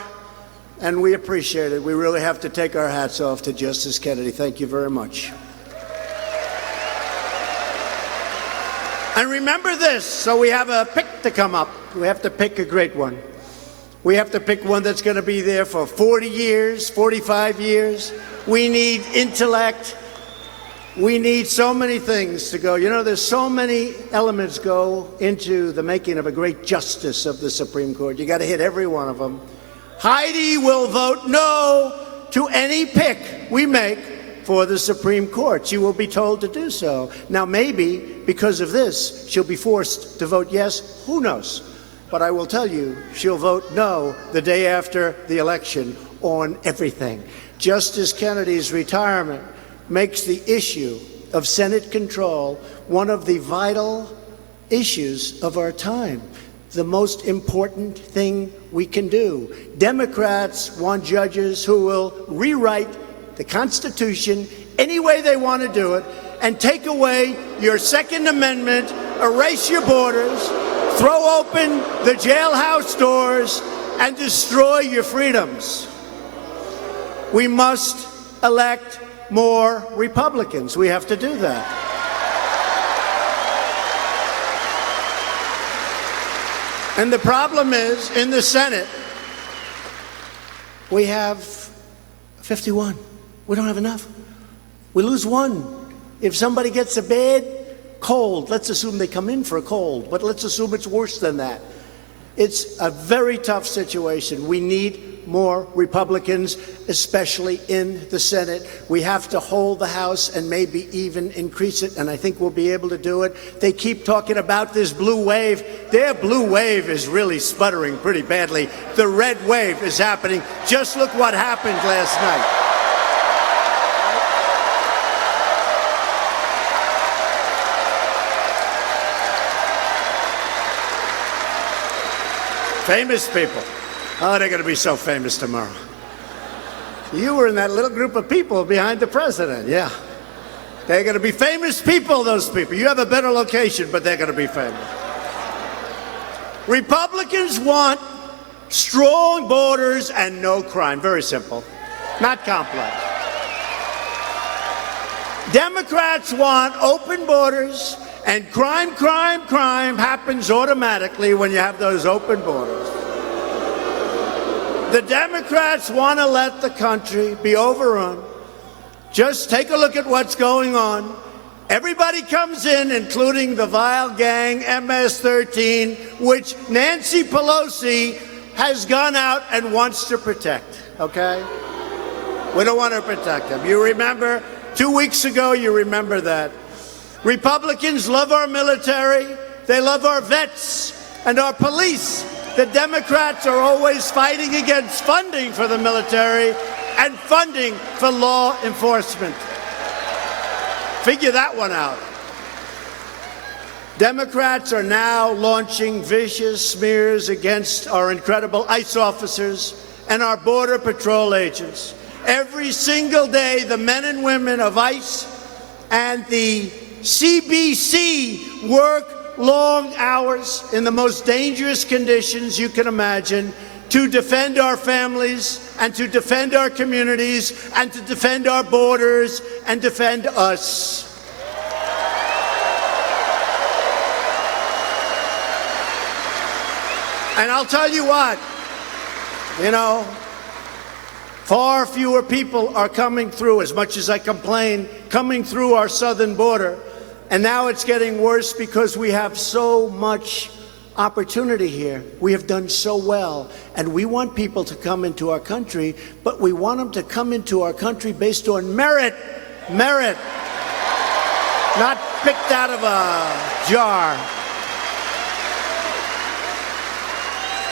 and we appreciate it. We really have to take our hats off to Justice Kennedy. Thank you very much. And remember this, so we have a pick to come up. We have to pick a great one. We have to pick one that's going to be there for 40 years, 45 years. We need intellect. We need so many things to go. You know, there's so many elements go into the making of a great justice of the Supreme Court. You got to hit every one of them. Heidi will vote no to any pick we make for the Supreme Court. She will be told to do so. Now, maybe because of this, she'll be forced to vote yes. Who knows? But I will tell you, she'll vote no the day after the election on everything. Justice Kennedy's retirement makes the issue of Senate control one of the vital issues of our time, the most important thing we can do. Democrats want judges who will rewrite the Constitution any way they want to do it and take away your Second Amendment, erase your borders, throw open the jailhouse doors, and destroy your freedoms. We must elect more Republicans. We have to do that. And the problem is, in the Senate, we have 51. We don't have enough. We lose one. If somebody gets a bad cold, let's assume they come in for a cold, but let's assume it's worse than that. It's a very tough situation. We need more Republicans, especially in the Senate. We have to hold the House and maybe even increase it, and I think we'll be able to do it. They keep talking about this blue wave. Their blue wave is really sputtering pretty badly. The red wave is happening. Just look what happened last night. Famous people. Oh, they're going to be so famous tomorrow. You were in that little group of people behind the president, yeah. They're going to be famous people, those people. You have a better location, but they're going to be famous. Republicans want strong borders and no crime. Very simple. Not complex. Democrats want open borders, and crime happens automatically when you have those open borders. The Democrats want to let the country be overrun. Just take a look at what's going on. Everybody comes in, including the vile gang MS-13, which Nancy Pelosi has gone out and wants to protect, okay? We don't want to protect them. You remember, 2 weeks ago, you remember that. Republicans love our military. They love our vets and our police. The Democrats are always fighting against funding for the military and funding for law enforcement. Figure that one out. Democrats are now launching vicious smears against our incredible ICE officers and our Border Patrol agents. Every single day, the men and women of ICE and the CBC work long hours in the most dangerous conditions you can imagine to defend our families and to defend our communities and to defend our borders and defend us. And I'll tell you what, You know, far fewer people are coming through, as much as I complain, coming through our southern border. And now it's getting worse because we have so much opportunity here. We have done so well. And we want people to come into our country, but we want them to come into our country based on merit. Merit. Not picked out of a jar.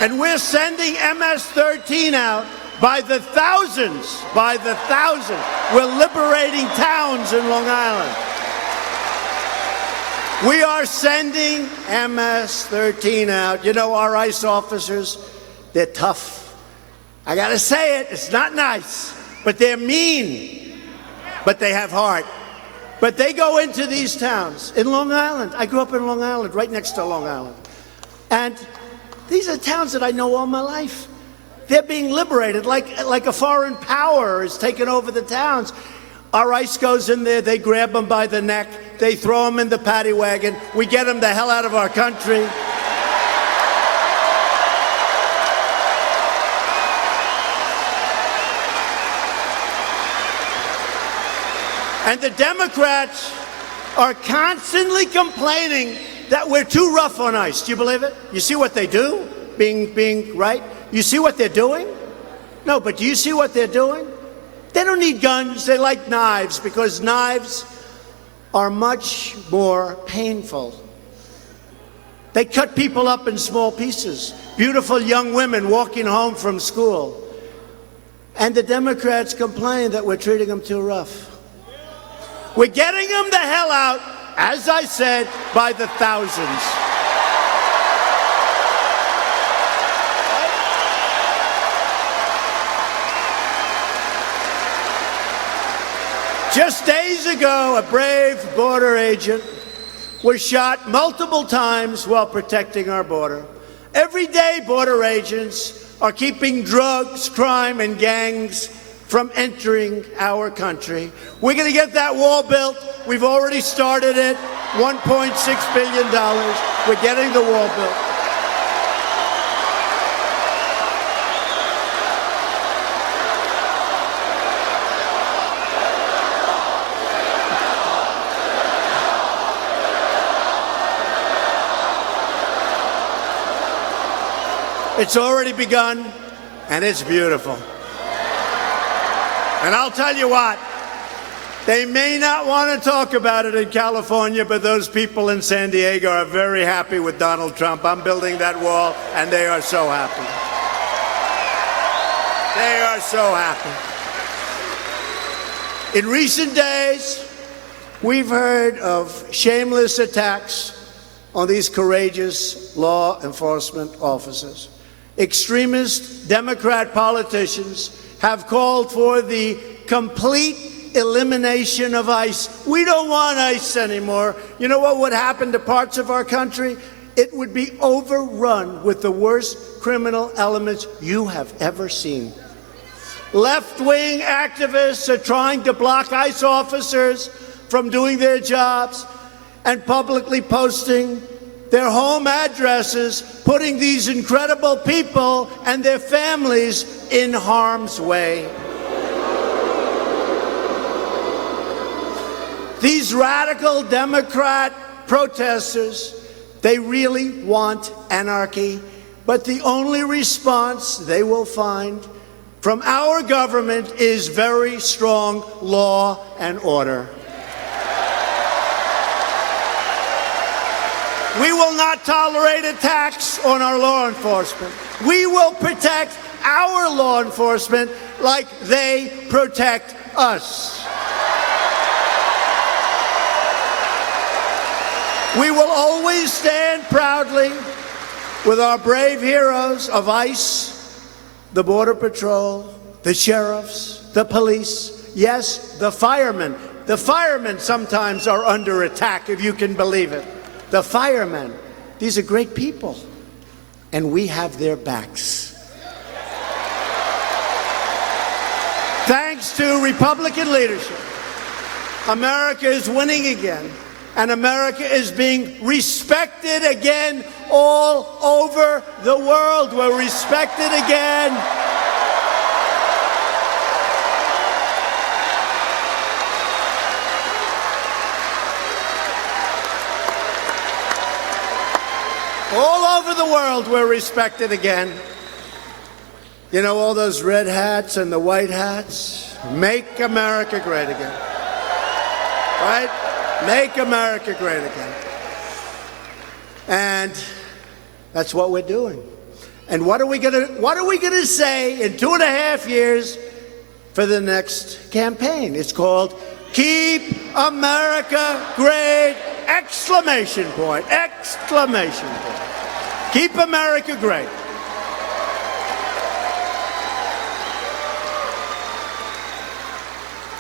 And we're sending MS-13 out by the thousands, by the thousands. We're liberating towns in Long Island. We are sending MS-13 out. You know, our ICE officers, they're tough. I gotta say it, it's not nice, but they're mean, but they have heart. But they go into these towns in Long Island. I grew up in Long Island, right next to Long Island. And these are towns that I know all my life. They're being liberated like a foreign power is taking over the towns. Our ICE goes in there, they grab them by the neck, they throw them in the paddy wagon, we get them the hell out of our country. And the Democrats are constantly complaining that we're too rough on ICE. Do you believe it? You see what they do? Being right? You see what they're doing? No, but do you see what they're doing? They don't need guns. They like knives because knives are much more painful. They cut people up in small pieces. Beautiful young women walking home from school. And the Democrats complain that we're treating them too rough. We're getting them the hell out, as I said, by the thousands. Just days ago, a brave border agent was shot multiple times while protecting our border. Every day, border agents are keeping drugs, crime, and gangs from entering our country. We're going to get that wall built. We've already started it. $1.6 billion. We're getting the wall built. It's already begun, and it's beautiful. And I'll tell you what, they may not want to talk about it in California, but those people in San Diego are very happy with Donald Trump. I'm building that wall, and they are so happy. They are so happy. In recent days, we've heard of shameless attacks on these courageous law enforcement officers. Extremist Democrat politicians have called for the complete elimination of ICE. We don't want ICE anymore. You know what would happen to parts of our country? It would be overrun with the worst criminal elements you have ever seen. Left-wing activists are trying to block ICE officers from doing their jobs and publicly posting their home addresses, putting these incredible people and their families in harm's way. These radical Democrat protesters, they really want anarchy, but the only response they will find from our government is very strong law and order. We will not tolerate attacks on our law enforcement. We will protect our law enforcement like they protect us. We will always stand proudly with our brave heroes of ICE, the Border Patrol, the sheriffs, the police, yes, the firemen. The firemen sometimes are under attack, if you can believe it. The firemen, these are great people, and we have their backs. Thanks to Republican leadership, America is winning again, and America is being respected again all over the world. We're respected again. over the world, we're respected again. You know, all those red hats and the white hats? Make America great again. Right? Make America great again. And that's what we're doing. And what are we gonna say in 2.5 years for the next campaign? It's called Keep America Great! Exclamation point. Exclamation point. Keep America great.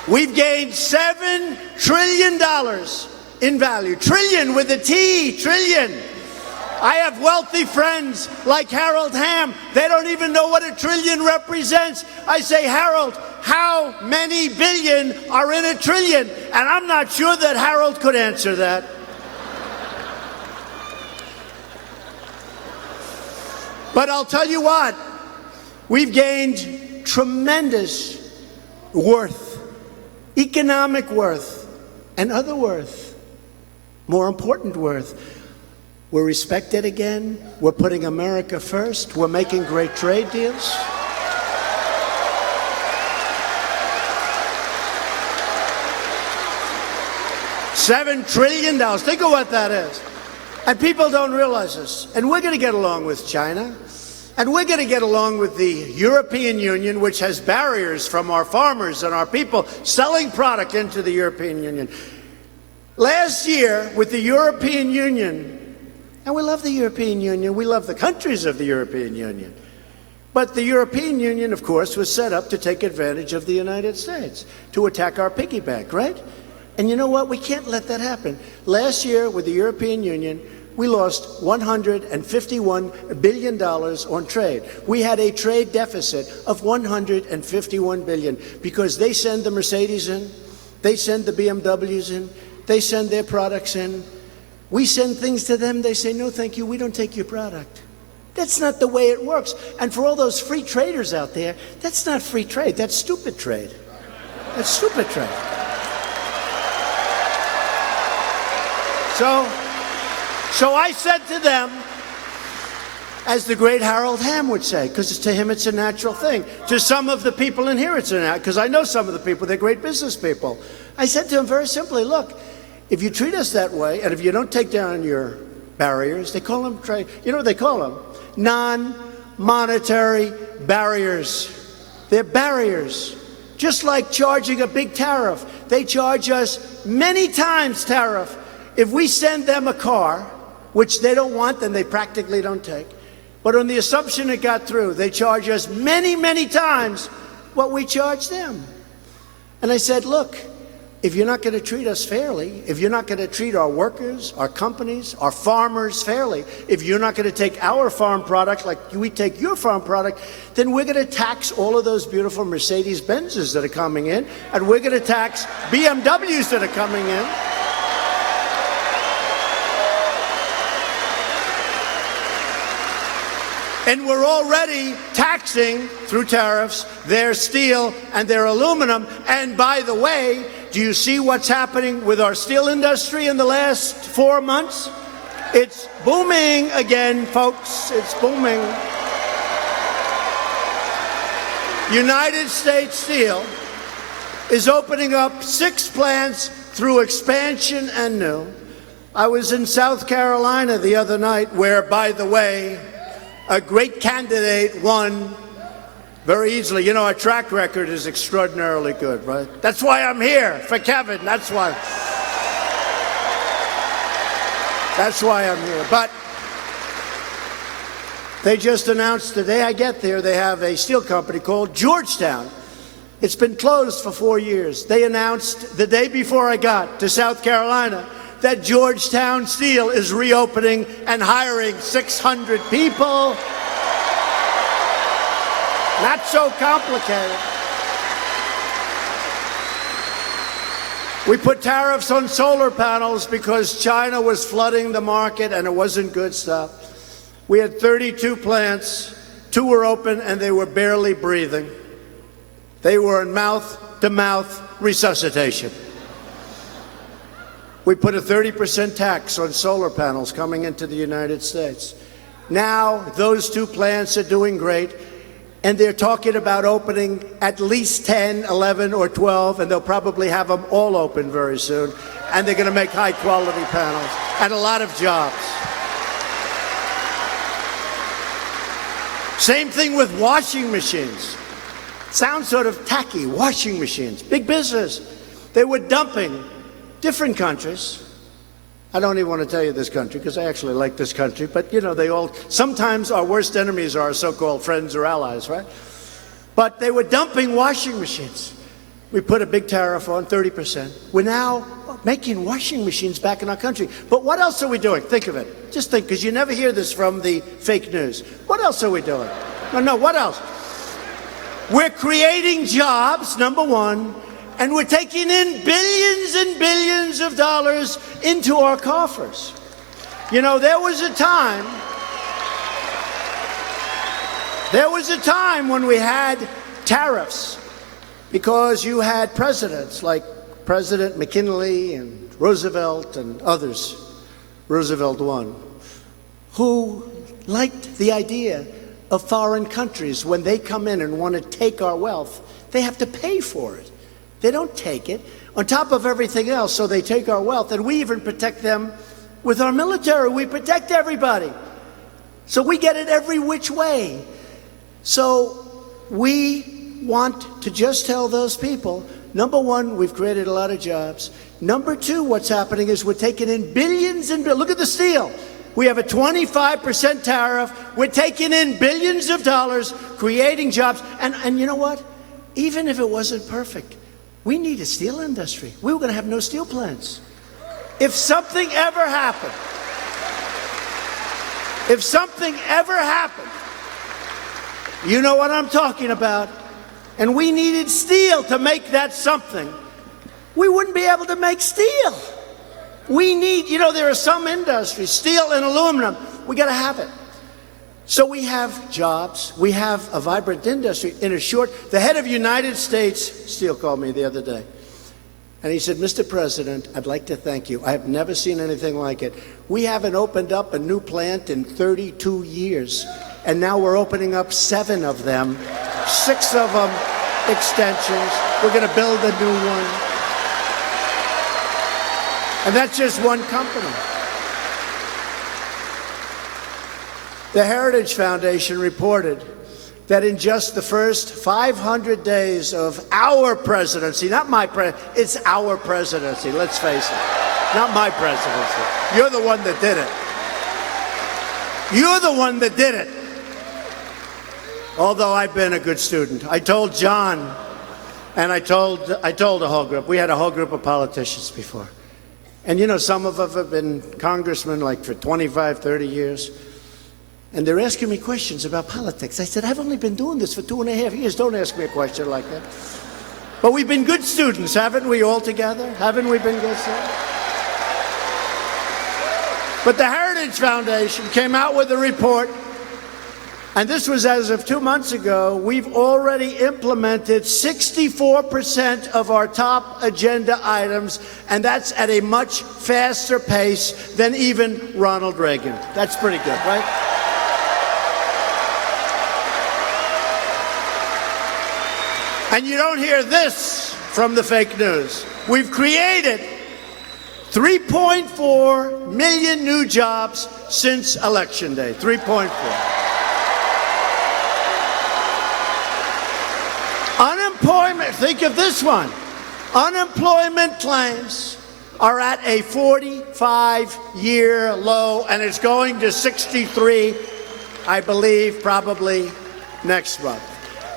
We've gained $7 trillion in value. Trillion with a T, trillion. I have wealthy friends like Harold Hamm. They don't even know what a trillion represents. I say, Harold, how many billion are in a trillion? And I'm not sure that Harold could answer that. But I'll tell you what, we've gained tremendous worth, economic worth, and other worth, more important worth. We're respected again. We're putting America first. We're making great trade deals. $7 trillion. Think of what that is. And people don't realize this. And we're going to get along with China. And we're going to get along with the European Union, which has barriers from our farmers and our people selling product into the European Union. Last year, with the European Union, and we love the European Union, we love the countries of the European Union. But the European Union, of course, was set up to take advantage of the United States, to attack our piggy bank, right? And you know what? We can't let that happen. Last year, with the European Union, we lost $151 billion on trade. We had a trade deficit of $151 billion because they send the Mercedes in, they send the BMWs in, they send their products in. We send things to them, they say, no, thank you, we don't take your product. That's not the way it works. And for all those free traders out there, that's not free trade, that's stupid trade. That's stupid trade. So I said to them, as the great Harold Hamm would say, because to him it's a natural thing. To some of the people in here it's a natural, because I know some of the people, they're great business people. I said to them very simply, look, if you treat us that way, and if you don't take down your barriers, they call them trade, you know what they call them? Non-monetary barriers. They're barriers. Just like charging a big tariff. They charge us many times tariff. If we send them a car, which they don't want, then they practically don't take. But on the assumption it got through, they charge us many, many times what we charge them. And I said, look, if you're not going to treat us fairly, if you're not going to treat our workers, our companies, our farmers fairly, if you're not going to take our farm product like we take your farm product, then we're going to tax all of those beautiful Mercedes-Benzes that are coming in, and we're going to tax BMWs that are coming in. And we're already taxing, through tariffs, their steel and their aluminum. And by the way, do you see what's happening with our steel industry in the last 4 months? It's booming again, folks. It's booming. United States Steel is opening up 6 plants through expansion and new. I was in South Carolina the other night where, by the way, a great candidate won very easily. You know, our track record is extraordinarily good, right? That's why I'm here, for Kevin. That's why I'm here. But they just announced the day I get there, they have a steel company called Georgetown. It's been closed for 4 years. They announced the day before I got to South Carolina that Georgetown Steel is reopening and hiring 600 people. Not so complicated. We put tariffs on solar panels because China was flooding the market and it wasn't good stuff. We had 32 plants, 2 were open and they were barely breathing. They were in mouth-to-mouth resuscitation. We put a 30% tax on solar panels coming into the United States. Now, those two plants are doing great, and they're talking about opening at least 10, 11, or 12, and they'll probably have them all open very soon, and they're going to make high-quality panels and a lot of jobs. Same thing with washing machines. Sounds sort of tacky, washing machines. Big business. They were dumping different countries. I don't even want to tell you this country because I actually like this country, but you know, sometimes our worst enemies are our so-called friends or allies, right? But they were dumping washing machines. We put a big tariff on, 30%. We're now making washing machines back in our country. But what else are we doing? Think of it. Just think, because you never hear this from the fake news. What else are we doing? No, what else? We're creating jobs, number one, and we're taking in billions and billions of dollars into our coffers. You know, there was a time when we had tariffs because you had presidents like President McKinley and Roosevelt and others, Roosevelt won, who liked the idea of foreign countries when they come in and want to take our wealth, they have to pay for it. They don't take it. On top of everything else, so they take our wealth, and we even protect them with our military. We protect everybody. So we get it every which way. So we want to just tell those people, number one, we've created a lot of jobs. Number two, what's happening is we're taking in billions and billions. Look at the steel. We have a 25% tariff. We're taking in billions of dollars, creating jobs. And you know what? Even if it wasn't perfect, we need a steel industry. We were going to have no steel plants. If something ever happened, you know what I'm talking about, and we needed steel to make that something, we wouldn't be able to make steel. We need, you know, there are some industries, steel and aluminum, we got to have it. So we have jobs, we have a vibrant industry. In a short, the head of United States Steel called me the other day, and he said, Mr. President, I'd like to thank you. I have never seen anything like it. We haven't opened up a new plant in 32 years, and now we're opening up 7 of them, 6 of them extensions. We're going to build a new one. And that's just one company. The Heritage Foundation reported that in just the first 500 days of our presidency, not my presidency, it's our presidency, let's face it, not my presidency. You're the one that did it. You're the one that did it. Although I've been a good student. I told John, and I told a whole group, we had a whole group of politicians before. And you know, some of them have been congressmen like for 25, 30 years. And they're asking me questions about politics. I said, I've only been doing this for 2.5 years. Don't ask me a question like that. But we've been good students, haven't we, all together? Haven't we been good students? But the Heritage Foundation came out with a report, and this was as of 2 months ago. We've already implemented 64% of our top agenda items, and that's at a much faster pace than even Ronald Reagan. That's pretty good, right? And you don't hear this from the fake news. We've created 3.4 million new jobs since Election Day. 3.4. Unemployment, think of this one. Unemployment claims are at a 45-year low, and it's going to 63, I believe, probably next month.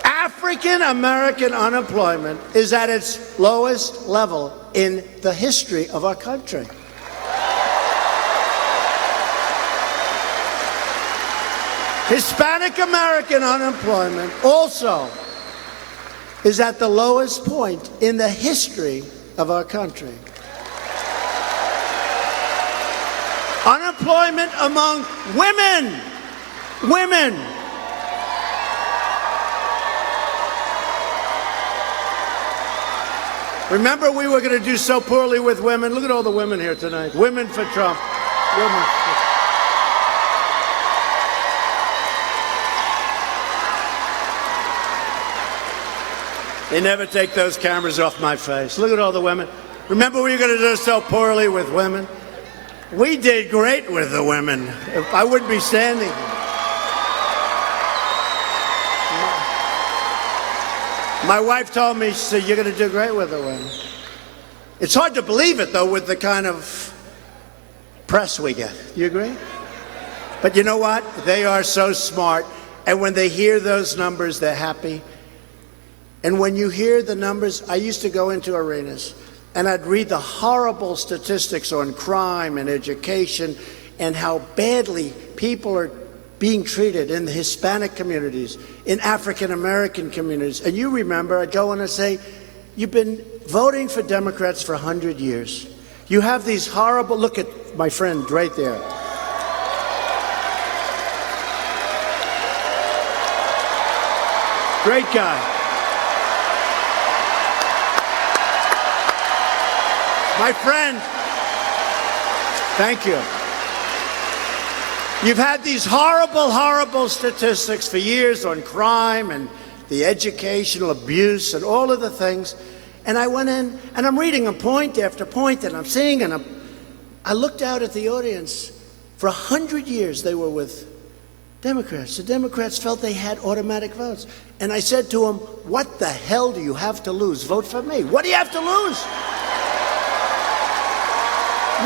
African American unemployment is at its lowest level in the history of our country. Hispanic American unemployment also is at the lowest point in the history of our country. Unemployment among women. Remember, we were going to do so poorly with women. Look at all the women here tonight. Women for Trump. Women for... They never take those cameras off my face. Look at all the women. Remember we were going to do so poorly with women? We did great with the women. I wouldn't be standing here. My wife told me, she said, you're going to do great with the women. It's hard to believe it, though, with the kind of press we get. You agree? But you know what? They are so smart. And when they hear those numbers, they're happy. And when you hear the numbers, I used to go into arenas and I'd read the horrible statistics on crime and education and how badly people are being treated in the Hispanic communities, in African American communities. And you remember, I'd go in and say, you've been voting for Democrats for 100 years. You have these horrible, look at my friend right there. Great guy. My friend, thank you. You've had these horrible, horrible statistics for years on crime and the educational abuse and all of the things. And I went in and I'm reading them point after point and I'm seeing and I looked out at the audience. For 100 years they were with Democrats. The Democrats felt they had automatic votes. And I said to them, what the hell do you have to lose? Vote for me. What do you have to lose?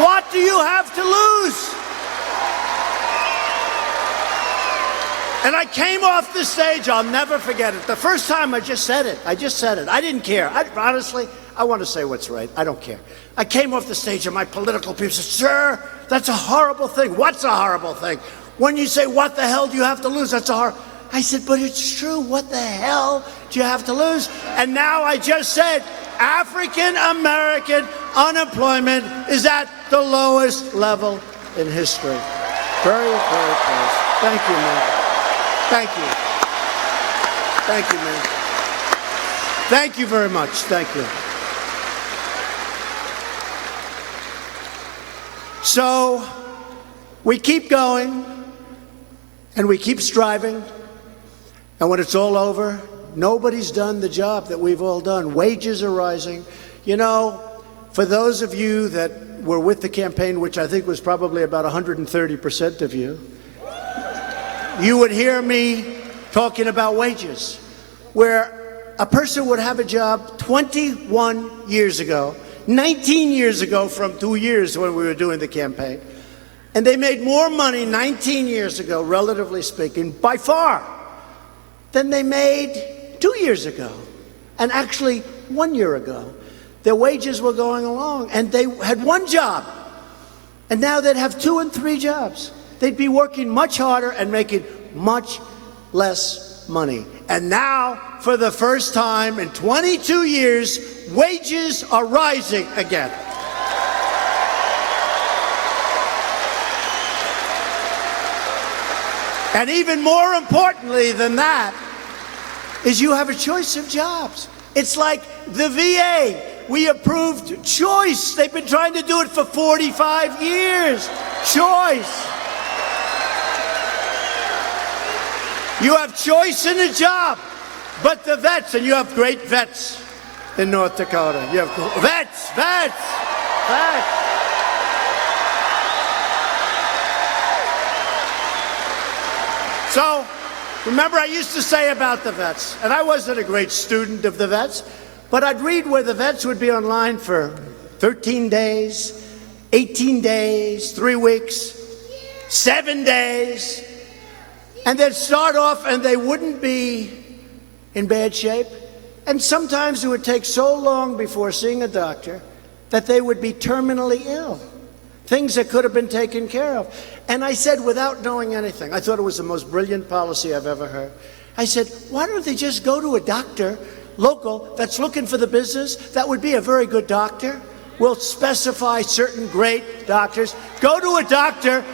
What do you have to lose? And I came off the stage, I'll never forget it. The first time I just said it. I didn't care. Honestly, I want to say what's right. I don't care. I came off the stage and my political people said, sir, that's a horrible thing. What's a horrible thing? When you say, what the hell do you have to lose? That's a horrible. I said, but it's true. What the hell do you have to lose? And now I just said, African American unemployment is at the lowest level in history. Very, very close. Thank you, man. Thank you. Thank you, man. Thank you very much. Thank you. So we keep going and we keep striving. And when it's all over, nobody's done the job that we've all done. Wages are rising. You know, for those of you that were with the campaign, which I think was probably about 130% of you, you would hear me talking about wages, where a person would have a job 21 years ago, 19 years ago from 2 years when we were doing the campaign, and they made more money 19 years ago, relatively speaking, by far, than they made 2 years ago, and actually 1 year ago. Their wages were going along, and they had one job, and now they'd have 2 and 3 jobs. They'd be working much harder and making much less money. And now, for the first time in 22 years, wages are rising again. And even more importantly than that is you have a choice of jobs. It's like the VA. We approved choice. They've been trying to do it for 45 years. Choice. You have choice in a job. But the vets, and you have great vets in North Dakota. You have vets. So, remember I used to say about the vets, and I wasn't a great student of the vets, but I'd read where the vets would be online for 13 days, 18 days, 3 weeks, 7 days, and they'd start off and they wouldn't be in bad shape. And sometimes it would take so long before seeing a doctor that they would be terminally ill. Things that could have been taken care of. And I said, without knowing anything, I thought it was the most brilliant policy I've ever heard. I said, why don't they just go to a doctor, local, that's looking for the business? That would be a very good doctor. We'll specify certain great doctors. Go to a doctor,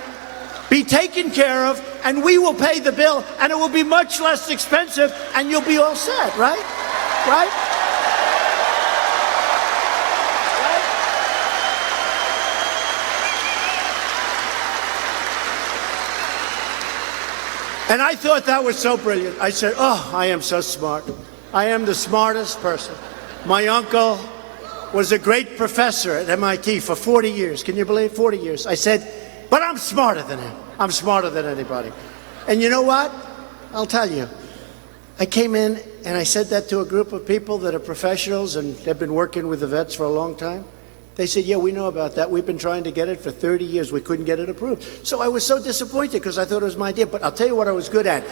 be taken care of, and we will pay the bill, and it will be much less expensive, and you'll be all set, right? Right? And I thought that was so brilliant. I said, oh, I am so smart. I am the smartest person. My uncle was a great professor at MIT for 40 years. Can you believe 40 years? I said, but I'm smarter than him. I'm smarter than anybody. And you know what? I'll tell you. I came in and I said that to a group of people that are professionals and they've been working with the vets for a long time. They said, yeah, we know about that. We've been trying to get it for 30 years. We couldn't get it approved. So I was so disappointed because I thought it was my idea. But I'll tell you what I was good at.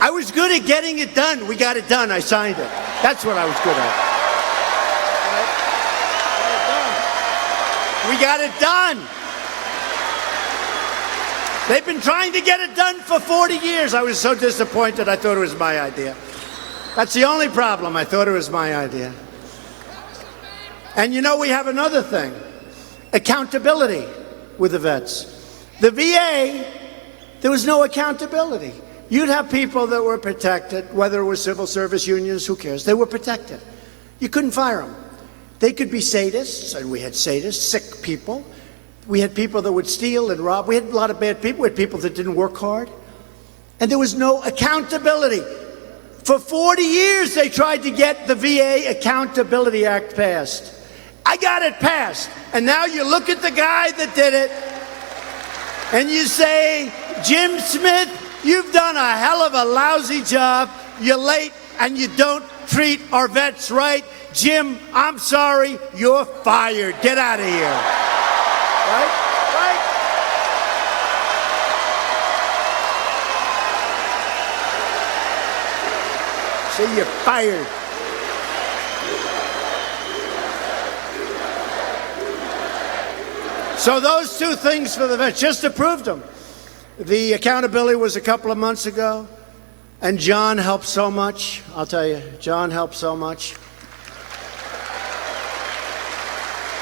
I was good at getting it done. We got it done. I signed it. That's what I was good at. We got it done. They've been trying to get it done for 40 years. I was so disappointed. I thought it was my idea. That's the only problem. I thought it was my idea. And you know, we have another thing. Accountability with the vets. The VA, there was no accountability. You'd have people that were protected, whether it was civil service unions, who cares? They were protected. You couldn't fire them. They could be sadists, and we had sadists, sick people. We had people that would steal and rob. We had a lot of bad people. We had people that didn't work hard. And there was no accountability. For 40 years, they tried to get the VA Accountability Act passed. I got it passed. And now you look at the guy that did it, and you say, Jim Smith, you've done a hell of a lousy job. You're late, and you don't treat our vets right. Jim, I'm sorry, you're fired. Get out of here. Right? Right? So you're fired. So those two things for the vets, just approved them. The accountability was a couple of months ago, and John helped so much. I'll tell you, John helped so much.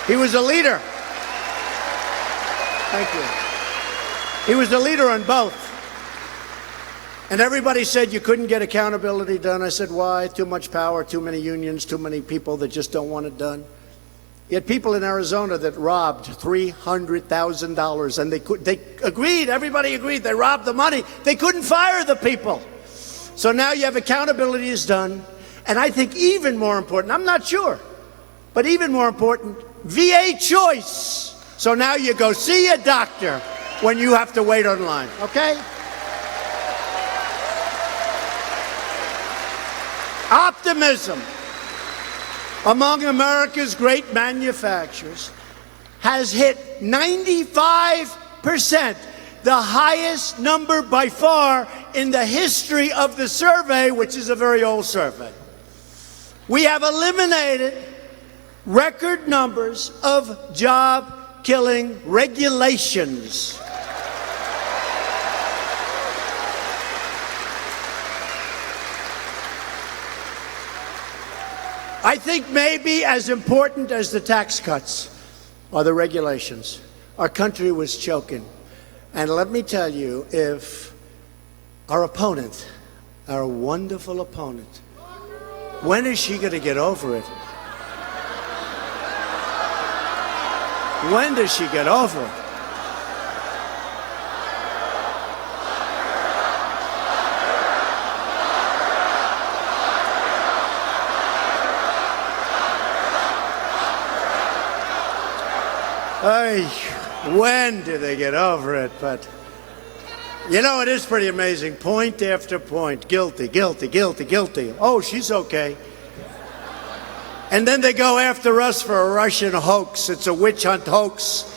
He was a leader. Thank you. He was the leader on both. And everybody said you couldn't get accountability done. I said, why? Too much power, too many unions, too many people that just don't want it done. You had people in Arizona that robbed $300,000, and they agreed, everybody agreed, they robbed the money. They couldn't fire the people. So now you have accountability is done. And I think even more important, I'm not sure, but even more important, VA choice. So now you go see a doctor when you have to wait online, okay? Optimism among America's great manufacturers has hit 95%, the highest number by far in the history of the survey, which is a very old survey. We have eliminated record numbers of job-killing regulations. I think maybe as important as the tax cuts are the regulations. Our country was choking. And let me tell you, if our opponent, our wonderful opponent, when is she going to get over it? When does she get over it? When do they get over it? But, you know, it is pretty amazing. Point after point. Guilty, guilty, guilty, guilty. Oh, she's okay. And then they go after us for a Russian hoax. It's a witch hunt hoax.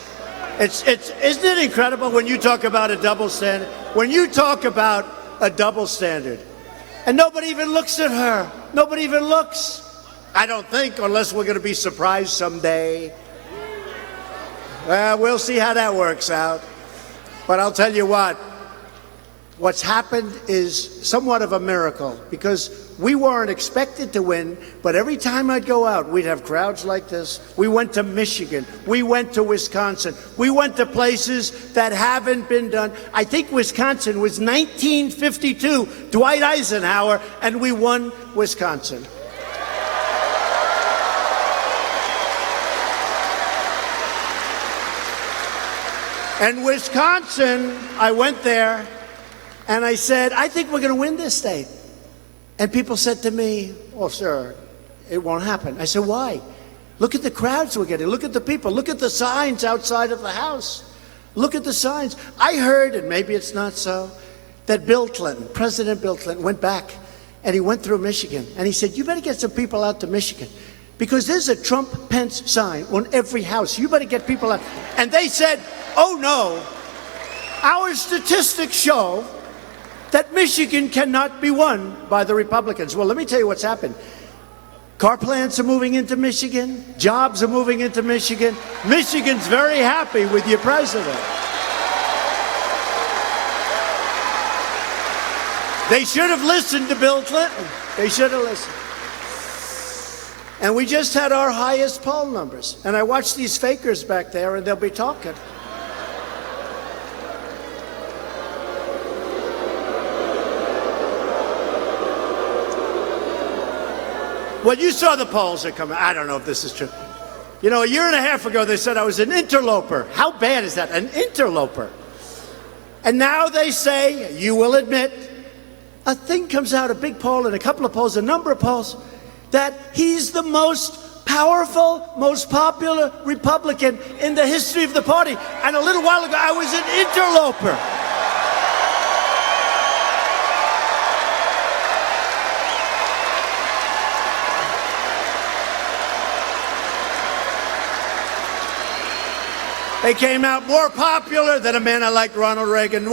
Isn't it incredible when you talk about a double standard? When you talk about a double standard, and nobody even looks at her. Nobody even looks. I don't think, unless we're going to be surprised someday. Well, we'll see how that works out. But I'll tell you what's happened is somewhat of a miracle, because we weren't expected to win, but every time I'd go out, we'd have crowds like this. We went to Michigan. We went to Wisconsin. We went to places that haven't been done. I think Wisconsin was 1952, Dwight Eisenhower, and we won Wisconsin. And Wisconsin, I went there, and I said, I think we're going to win this state. And people said to me, "Oh, sir, it won't happen." I said, "Why? Look at the crowds we're getting. Look at the people. Look at the signs outside of the House. Look at the signs." I heard, and maybe it's not so, that Bill Clinton, President Bill Clinton, went back and he went through Michigan and he said, "You better get some people out to Michigan because there's a Trump-Pence sign on every house. You better get people out." And they said, "Oh, no, our statistics show that Michigan cannot be won by the Republicans." Well, let me tell you what's happened. Car plants are moving into Michigan. Jobs are moving into Michigan. Michigan's very happy with your president. They should have listened to Bill Clinton. They should have listened. And we just had our highest poll numbers. And I watched these fakers back there, and they'll be talking. Well, you saw the polls that come out. I don't know if this is true. You know, a year and a half ago, they said I was an interloper. How bad is that? An interloper. And now they say, you will admit, a thing comes out, a big poll and a couple of polls, a number of polls, that he's the most powerful, most popular Republican in the history of the party. And a little while ago, I was an interloper. They came out more popular than a man I liked, Ronald Reagan.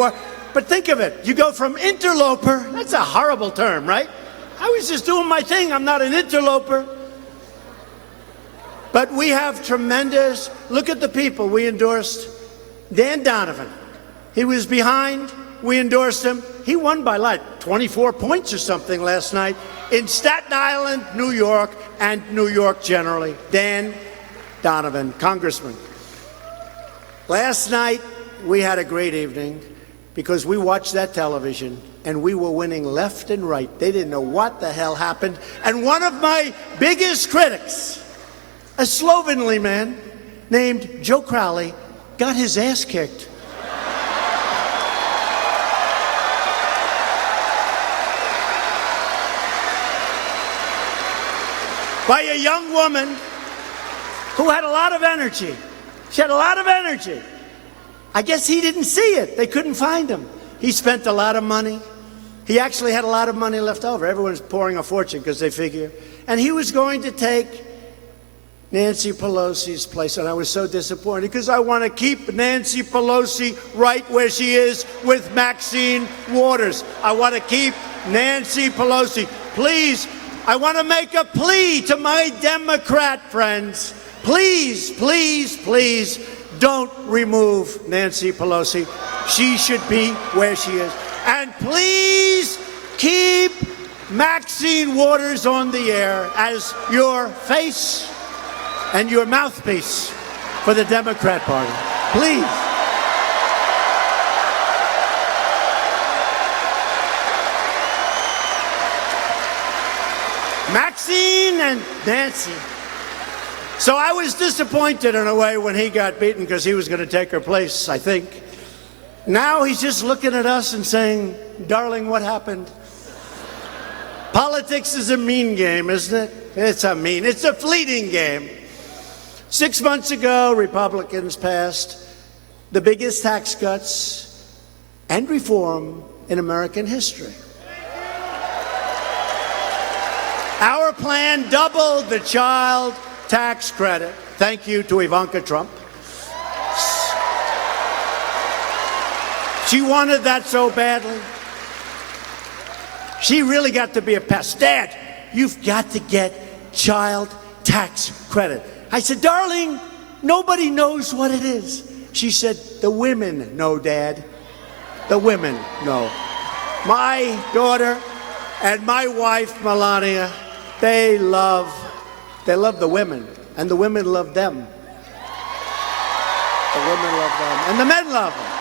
But think of it. You go from interloper, that's a horrible term, right? I was just doing my thing. I'm not an interloper. But we have tremendous, look at the people we endorsed. Dan Donovan. He was behind. We endorsed him. He won by like 24 points or something last night in Staten Island, New York, and New York generally. Dan Donovan, congressman. Last night, we had a great evening because we watched that television and we were winning left and right. They didn't know what the hell happened. And one of my biggest critics, a slovenly man named Joe Crowley, got his ass kicked. By a young woman who had a lot of energy. She had a lot of energy. I guess he didn't see it. They couldn't find him. He spent a lot of money. He actually had a lot of money left over. Everyone's pouring a fortune because they figure. And he was going to take Nancy Pelosi's place. And I was so disappointed because I want to keep Nancy Pelosi right where she is with Maxine Waters. I want to keep Nancy Pelosi. Please, I want to make a plea to my Democrat friends. Please, please, please don't remove Nancy Pelosi. She should be where she is. And please keep Maxine Waters on the air as your face and your mouthpiece for the Democrat Party. Please. Maxine and Nancy. So I was disappointed in a way when he got beaten because he was going to take her place, I think. Now he's just looking at us and saying, "Darling, what happened?" Politics is a mean game, isn't it? It's a fleeting game. 6 months ago, Republicans passed the biggest tax cuts and reform in American history. Our plan doubled the child tax credit. Thank you to Ivanka Trump. She wanted that so badly. She really got to be a pest. "Dad, you've got to get child tax credit." I said, "Darling, nobody knows what it is." She said, "The women know, Dad. The women know." My daughter and my wife, Melania, they love the women, and the women love them. The women love them, and the men love them.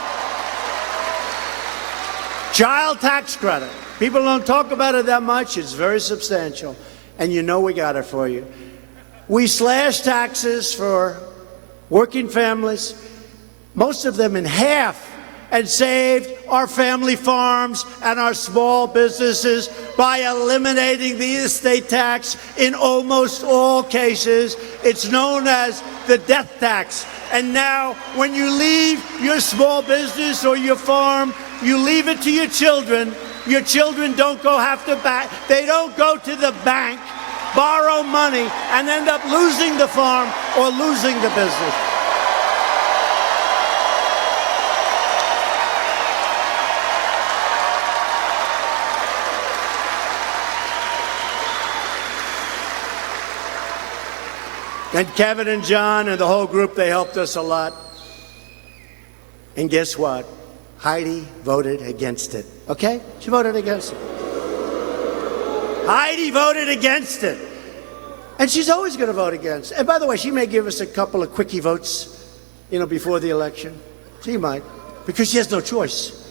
Child tax credit. People don't talk about it that much. It's very substantial, and you know we got it for you. We slash taxes for working families, most of them in half. and saved our family farms and our small businesses by eliminating the estate tax in almost all cases. It's known as the death tax. And now, when you leave your small business or your farm, you leave it to your children. Your children don't they don't go to the bank, borrow money, and end up losing the farm or losing the business. And Kevin and John and the whole group, they helped us a lot. And guess what? Heidi voted against it, okay? She voted against it. Heidi voted against it. And she's always going to vote against it. And by the way, she may give us a couple of quickie votes, before the election. She might, because she has no choice.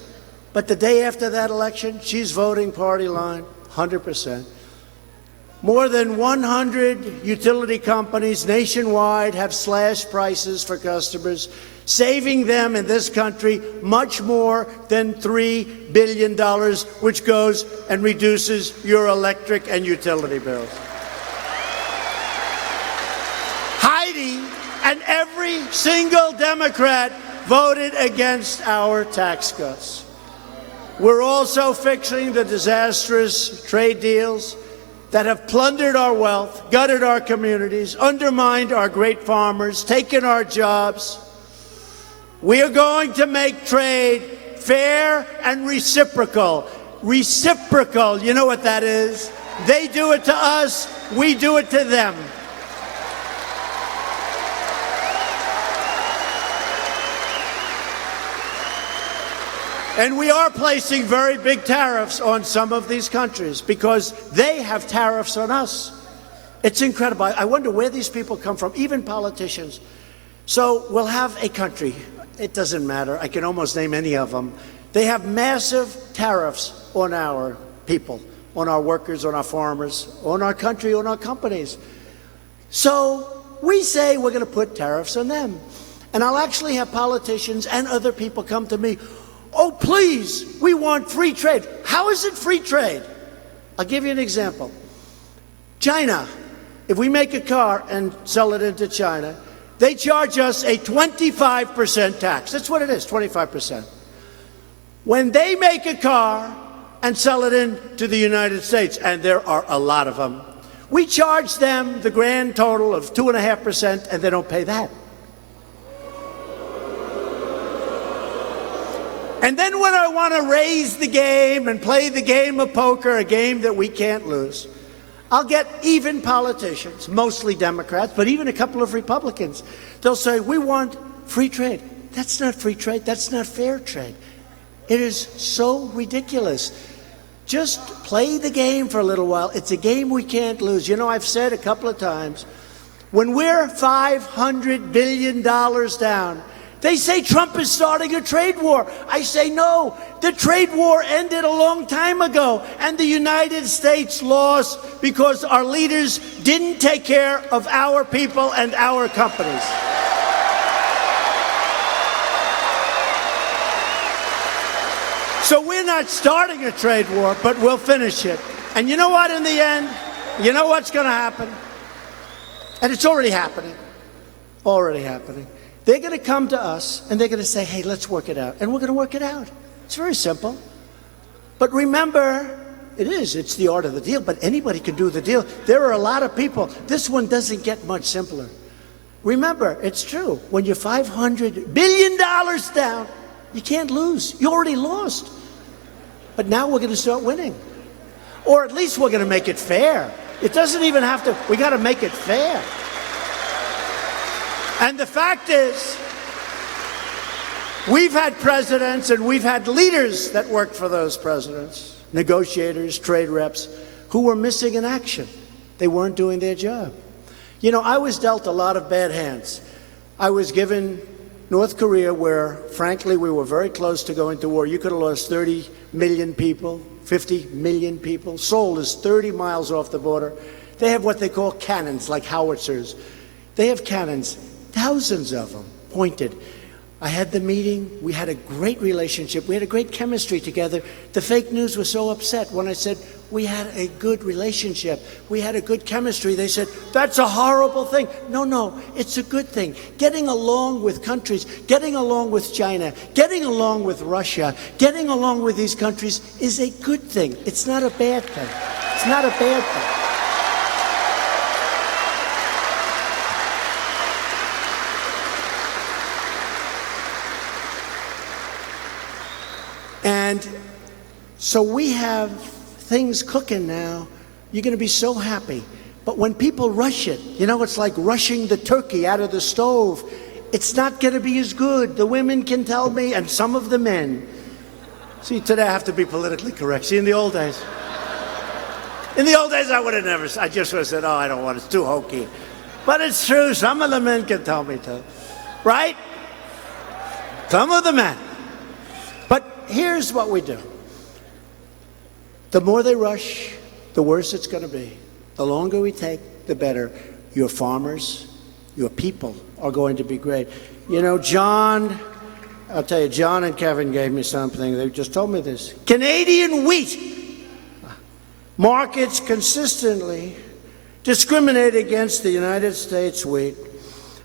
But the day after that election, she's voting party line, 100%. More than 100 utility companies nationwide have slashed prices for customers, saving them in this country much more than $3 billion, which goes and reduces your electric and utility bills. Heidi and every single Democrat voted against our tax cuts. We're also fixing the disastrous trade deals that have plundered our wealth, gutted our communities, undermined our great farmers, taken our jobs. We are going to make trade fair and reciprocal. Reciprocal, you know what that is? They do it to us, we do it to them. And we are placing very big tariffs on some of these countries because they have tariffs on us. It's incredible. I wonder where these people come from, even politicians. So we'll have a country. It doesn't matter. I can almost name any of them. They have massive tariffs on our people, on our workers, on our farmers, on our country, on our companies. So we say we're going to put tariffs on them. And I'll actually have politicians and other people come to me. Oh, please, we want free trade. How is it free trade? I'll give you an example. China, if we make a car and sell it into China, they charge us a 25% tax. That's what it is, 25%. When they make a car and sell it into the United States, and there are a lot of them, we charge them the grand total of 2.5%, and they don't pay that. And then when I want to raise the game and play the game of poker, a game that we can't lose, I'll get even politicians, mostly Democrats, but even a couple of Republicans. They'll say, we want free trade. That's not free trade. That's not fair trade. It is so ridiculous. Just play the game for a little while. It's a game we can't lose. I've said a couple of times, when we're $500 billion down, they say Trump is starting a trade war. I say no. The trade war ended a long time ago, and the United States lost because our leaders didn't take care of our people and our companies. So we're not starting a trade war, but we'll finish it. And you know what, in the end? You know what's going to happen? And it's already happening. Already happening. They're going to come to us, and they're going to say, hey, let's work it out. And we're going to work it out. It's very simple. But remember, it's the art of the deal, but anybody can do the deal. There are a lot of people. This one doesn't get much simpler. Remember, it's true. When you're $500 billion down, you can't lose. You already lost. But now we're going to start winning. Or at least we're going to make it fair. It doesn't even have to, we got to make it fair. And the fact is, we've had presidents and we've had leaders that worked for those presidents, negotiators, trade reps, who were missing in action. They weren't doing their job. I was dealt a lot of bad hands. I was given North Korea, where, frankly, we were very close to going to war. You could have lost 30 million people, 50 million people. Seoul is 30 miles off the border. They have what they call cannons, like howitzers. They have cannons. Thousands of them pointed. I had the meeting. We had a great relationship. We had a great chemistry together. The fake news was so upset when I said we had a good relationship. We had a good chemistry. They said, that's a horrible thing. No, it's a good thing. Getting along with countries, getting along with China, getting along with Russia, getting along with these countries is a good thing. It's not a bad thing. It's not a bad thing. And so we have things cooking now. You're going to be so happy. But when people rush it, you know, it's like rushing the turkey out of the stove. It's not going to be as good. The women can tell me, and some of the men. See, today I have to be politically correct. See, in the old days, I would have never, I just would have said, oh, I don't want it. It's too hokey. But it's true. Some of the men can tell me to. Right? Some of the men. But here's what we do. The more they rush, the worse it's going to be. The longer we take, the better. Your farmers, your people are going to be great. You know, John, I'll tell you, John and Kevin gave me something. They just told me this. Canadian wheat markets consistently discriminate against the United States wheat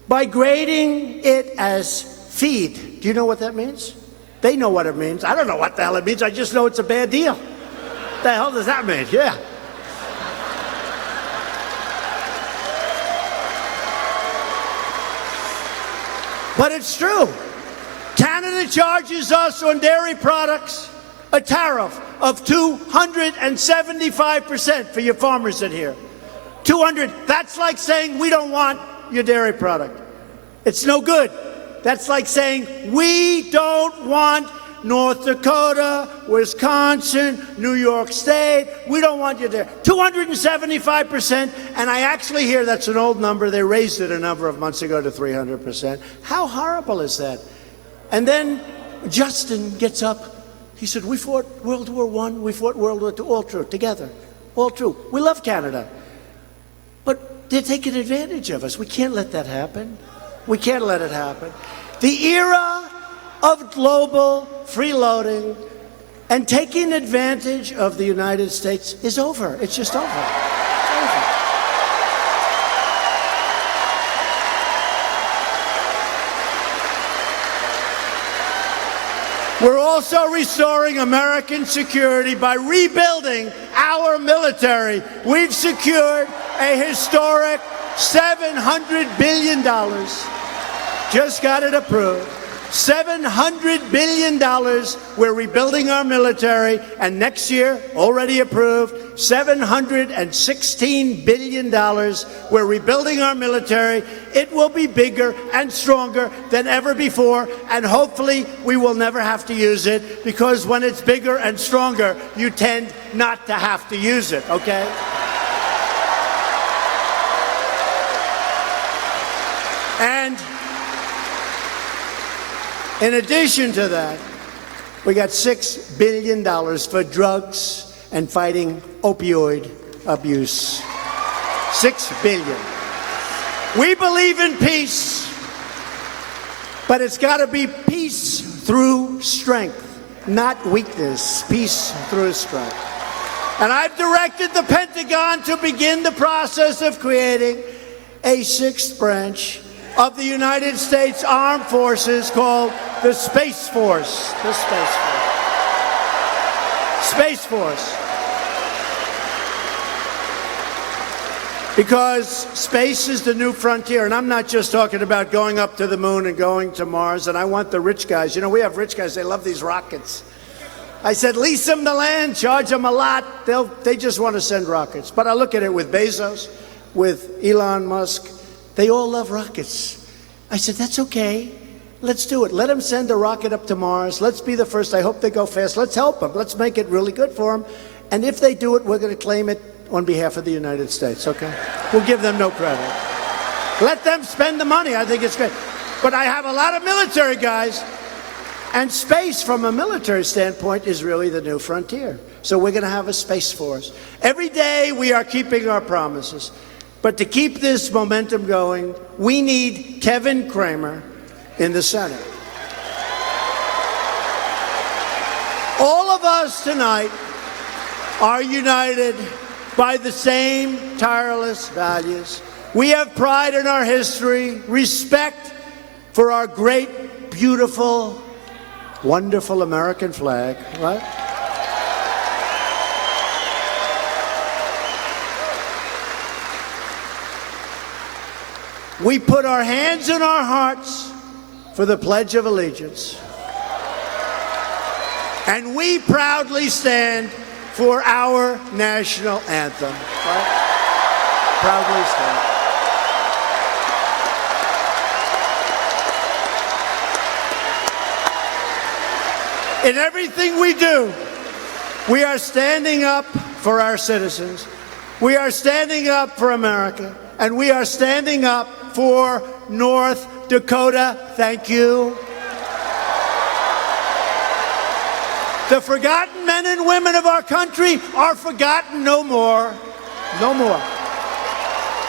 by grading it as feed. Do you know what that means? They know what it means. I don't know what the hell it means. I just know it's a bad deal. What the hell does that mean? Yeah. But it's true. Canada charges us on dairy products a tariff of 275% for your farmers in here. 200. That's like saying we don't want your dairy product. It's no good. That's like saying we don't want North Dakota, Wisconsin, New York State. We don't want you there. 275%, and I actually hear that's an old number. They raised it a number of months ago to 300%. How horrible is that? And then Justin gets up. He said, we fought World War I, we fought World War II, all true, together, all true. We love Canada. But they're taking advantage of us. We can't let that happen. We can't let it happen. The era of global freeloading and taking advantage of the United States is over. It's just over. It's over. We're also restoring American security by rebuilding our military. We've secured a historic $700 billion. Just got it approved. $700 billion. We're rebuilding our military, and next year, already approved, $716 billion. We're rebuilding our military. It will be bigger and stronger than ever before, and hopefully we will never have to use it, because when it's bigger and stronger, you tend not to have to use it, okay? And in addition to that, we got $6 billion for drugs and fighting opioid abuse. $6 billion. We believe in peace, but it's got to be peace through strength, not weakness. Peace through strength. And I've directed the Pentagon to begin the process of creating a sixth branch of the United States Armed Forces called the Space Force. The Space Force. Space Force. Because space is the new frontier, and I'm not just talking about going up to the moon and going to Mars, and I want the rich guys. You know, we have rich guys, they love these rockets. I said, lease them the land, charge them a lot. They just want to send rockets. But I look at it with Bezos, with Elon Musk. They all love rockets. I said, that's okay. Let's do it. Let them send a rocket up to Mars. Let's be the first. I hope they go fast. Let's help them. Let's make it really good for them. And if they do it, we're going to claim it on behalf of the United States, okay? We'll give them no credit. Let them spend the money. I think it's great. But I have a lot of military guys, and space from a military standpoint is really the new frontier. So we're going to have a Space Force. Every day we are keeping our promises. But to keep this momentum going, we need Kevin Cramer in the Senate. of us tonight are united by the same tireless values. We have pride in our history, respect for our great, beautiful, wonderful American flag, right? We put our hands in our hearts for the Pledge of Allegiance. And we proudly stand for our national anthem. Right? Proudly stand. In everything we do, we are standing up for our citizens. We are standing up for America. And we are standing up for North Dakota. Thank you. The forgotten men and women of our country are forgotten no more. No more.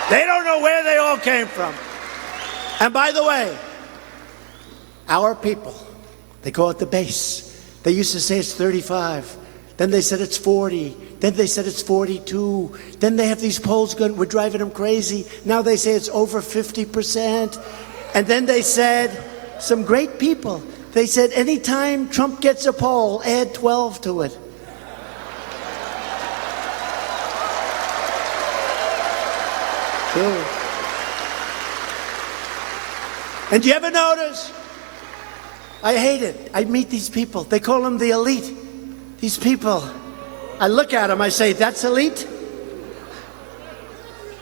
They don't know where they all came from. And by the way, our people, they call it the base. They used to say it's 35. Then they said it's 40. Then they said it's 42. Then they have these polls going, we're driving them crazy. Now they say it's over 50%. And then they said, some great people, they said anytime Trump gets a poll, add 12 to it. Cool. And do you ever notice? I hate it. I meet these people. They call them the elite. These people. I look at them, I say, that's elite?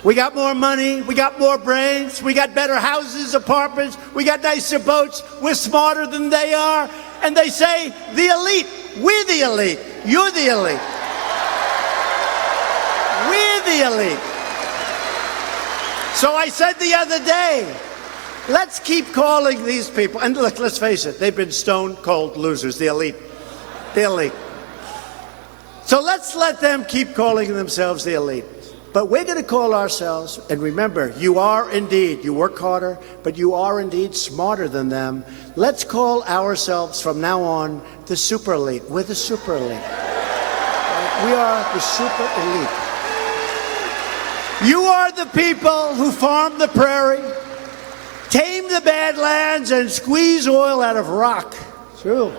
We got more money, we got more brains, we got better houses, apartments, we got nicer boats, we're smarter than they are. And they say, the elite, we're the elite, you're the elite. We're the elite. So I said the other day, let's keep calling these people, and look, let's face it, they've been stone cold losers, the elite. The elite. So let's let them keep calling themselves the elite. But we're going to call ourselves, and remember, you are indeed, you work harder, but you are indeed smarter than them. Let's call ourselves from now on the super elite. We're the super elite. We are the super elite. You are the people who farm the prairie, tame the badlands, and squeeze oil out of rock. True.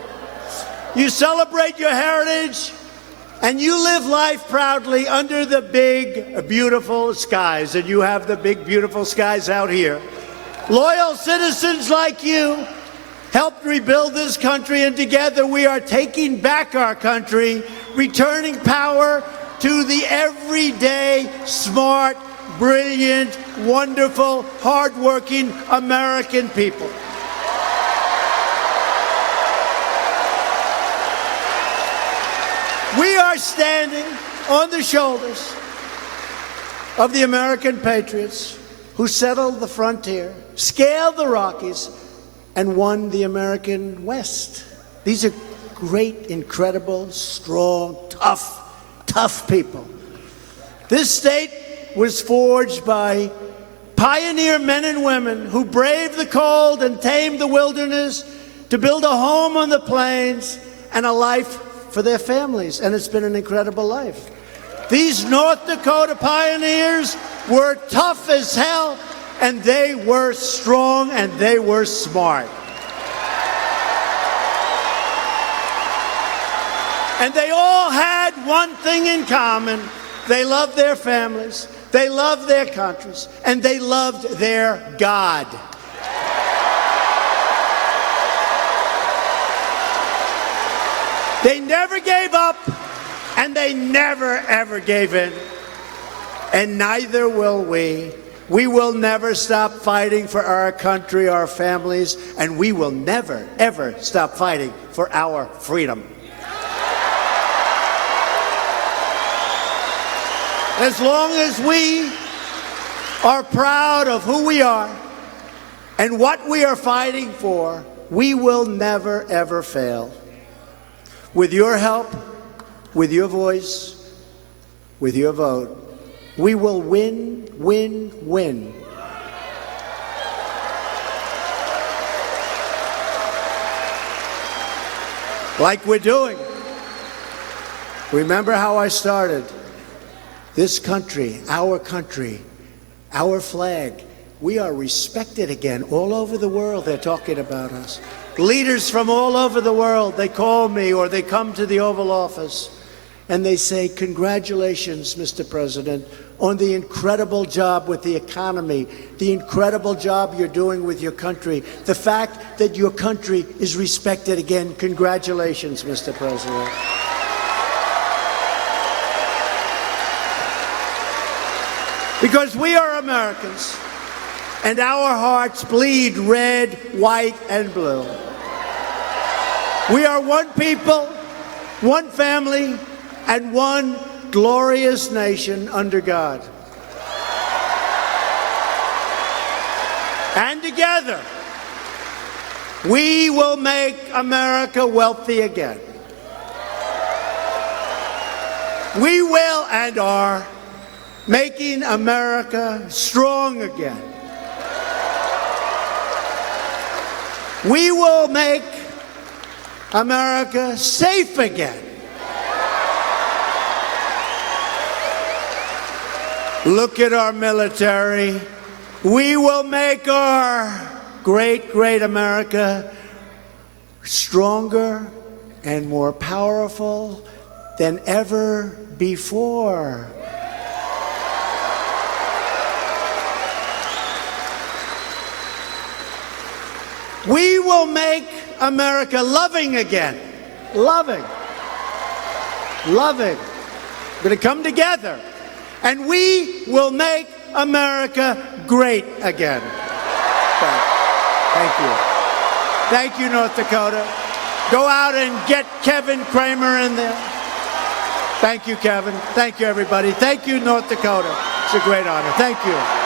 You celebrate your heritage, and you live life proudly under the big, beautiful skies. And you have the big, beautiful skies out here. Loyal citizens like you helped rebuild this country, and together we are taking back our country, returning power to the everyday, smart, brilliant, wonderful, hardworking American people. We are standing on the shoulders of the American patriots who settled the frontier, scaled the Rockies, and won the American West. These are great, incredible, strong, tough people. This state was forged by pioneer men and women who braved the cold and tamed the wilderness to build a home on the plains and a life for their families, and it's been an incredible life. These North Dakota pioneers were tough as hell, and they were strong, and they were smart. And they all had one thing in common. They loved their families, they loved their countries, and they loved their God. They never gave up, and they never, ever gave in. And neither will we. We will never stop fighting for our country, our families, and we will never, ever stop fighting for our freedom. As long as we are proud of who we are and what we are fighting for, we will never, ever fail. With your help, with your voice, with your vote, we will win, win, win. Like we're doing Remember how I started. This country, our flag, we are respected again. All over the world, they're talking about us. Leaders from all over the world, they call me or they come to the Oval Office and they say, congratulations, Mr. President, on the incredible job with the economy, the incredible job you're doing with your country, the fact that your country is respected again. Congratulations, Mr. President. Because we are Americans, and our hearts bleed red, white, and blue. We are one people, one family, and one glorious nation under God. And together, we will make America wealthy again. We will and are making America strong again. We will make America safe again. Look at our military. We will make our great, great America stronger and more powerful than ever before. We will make America loving again. Loving. Loving. We're going to come together. And we will make America great again. Thank you. Thank you, North Dakota. Go out and get Kevin Kramer in there. Thank you, Kevin. Thank you, everybody. Thank you, North Dakota. It's a great honor. Thank you.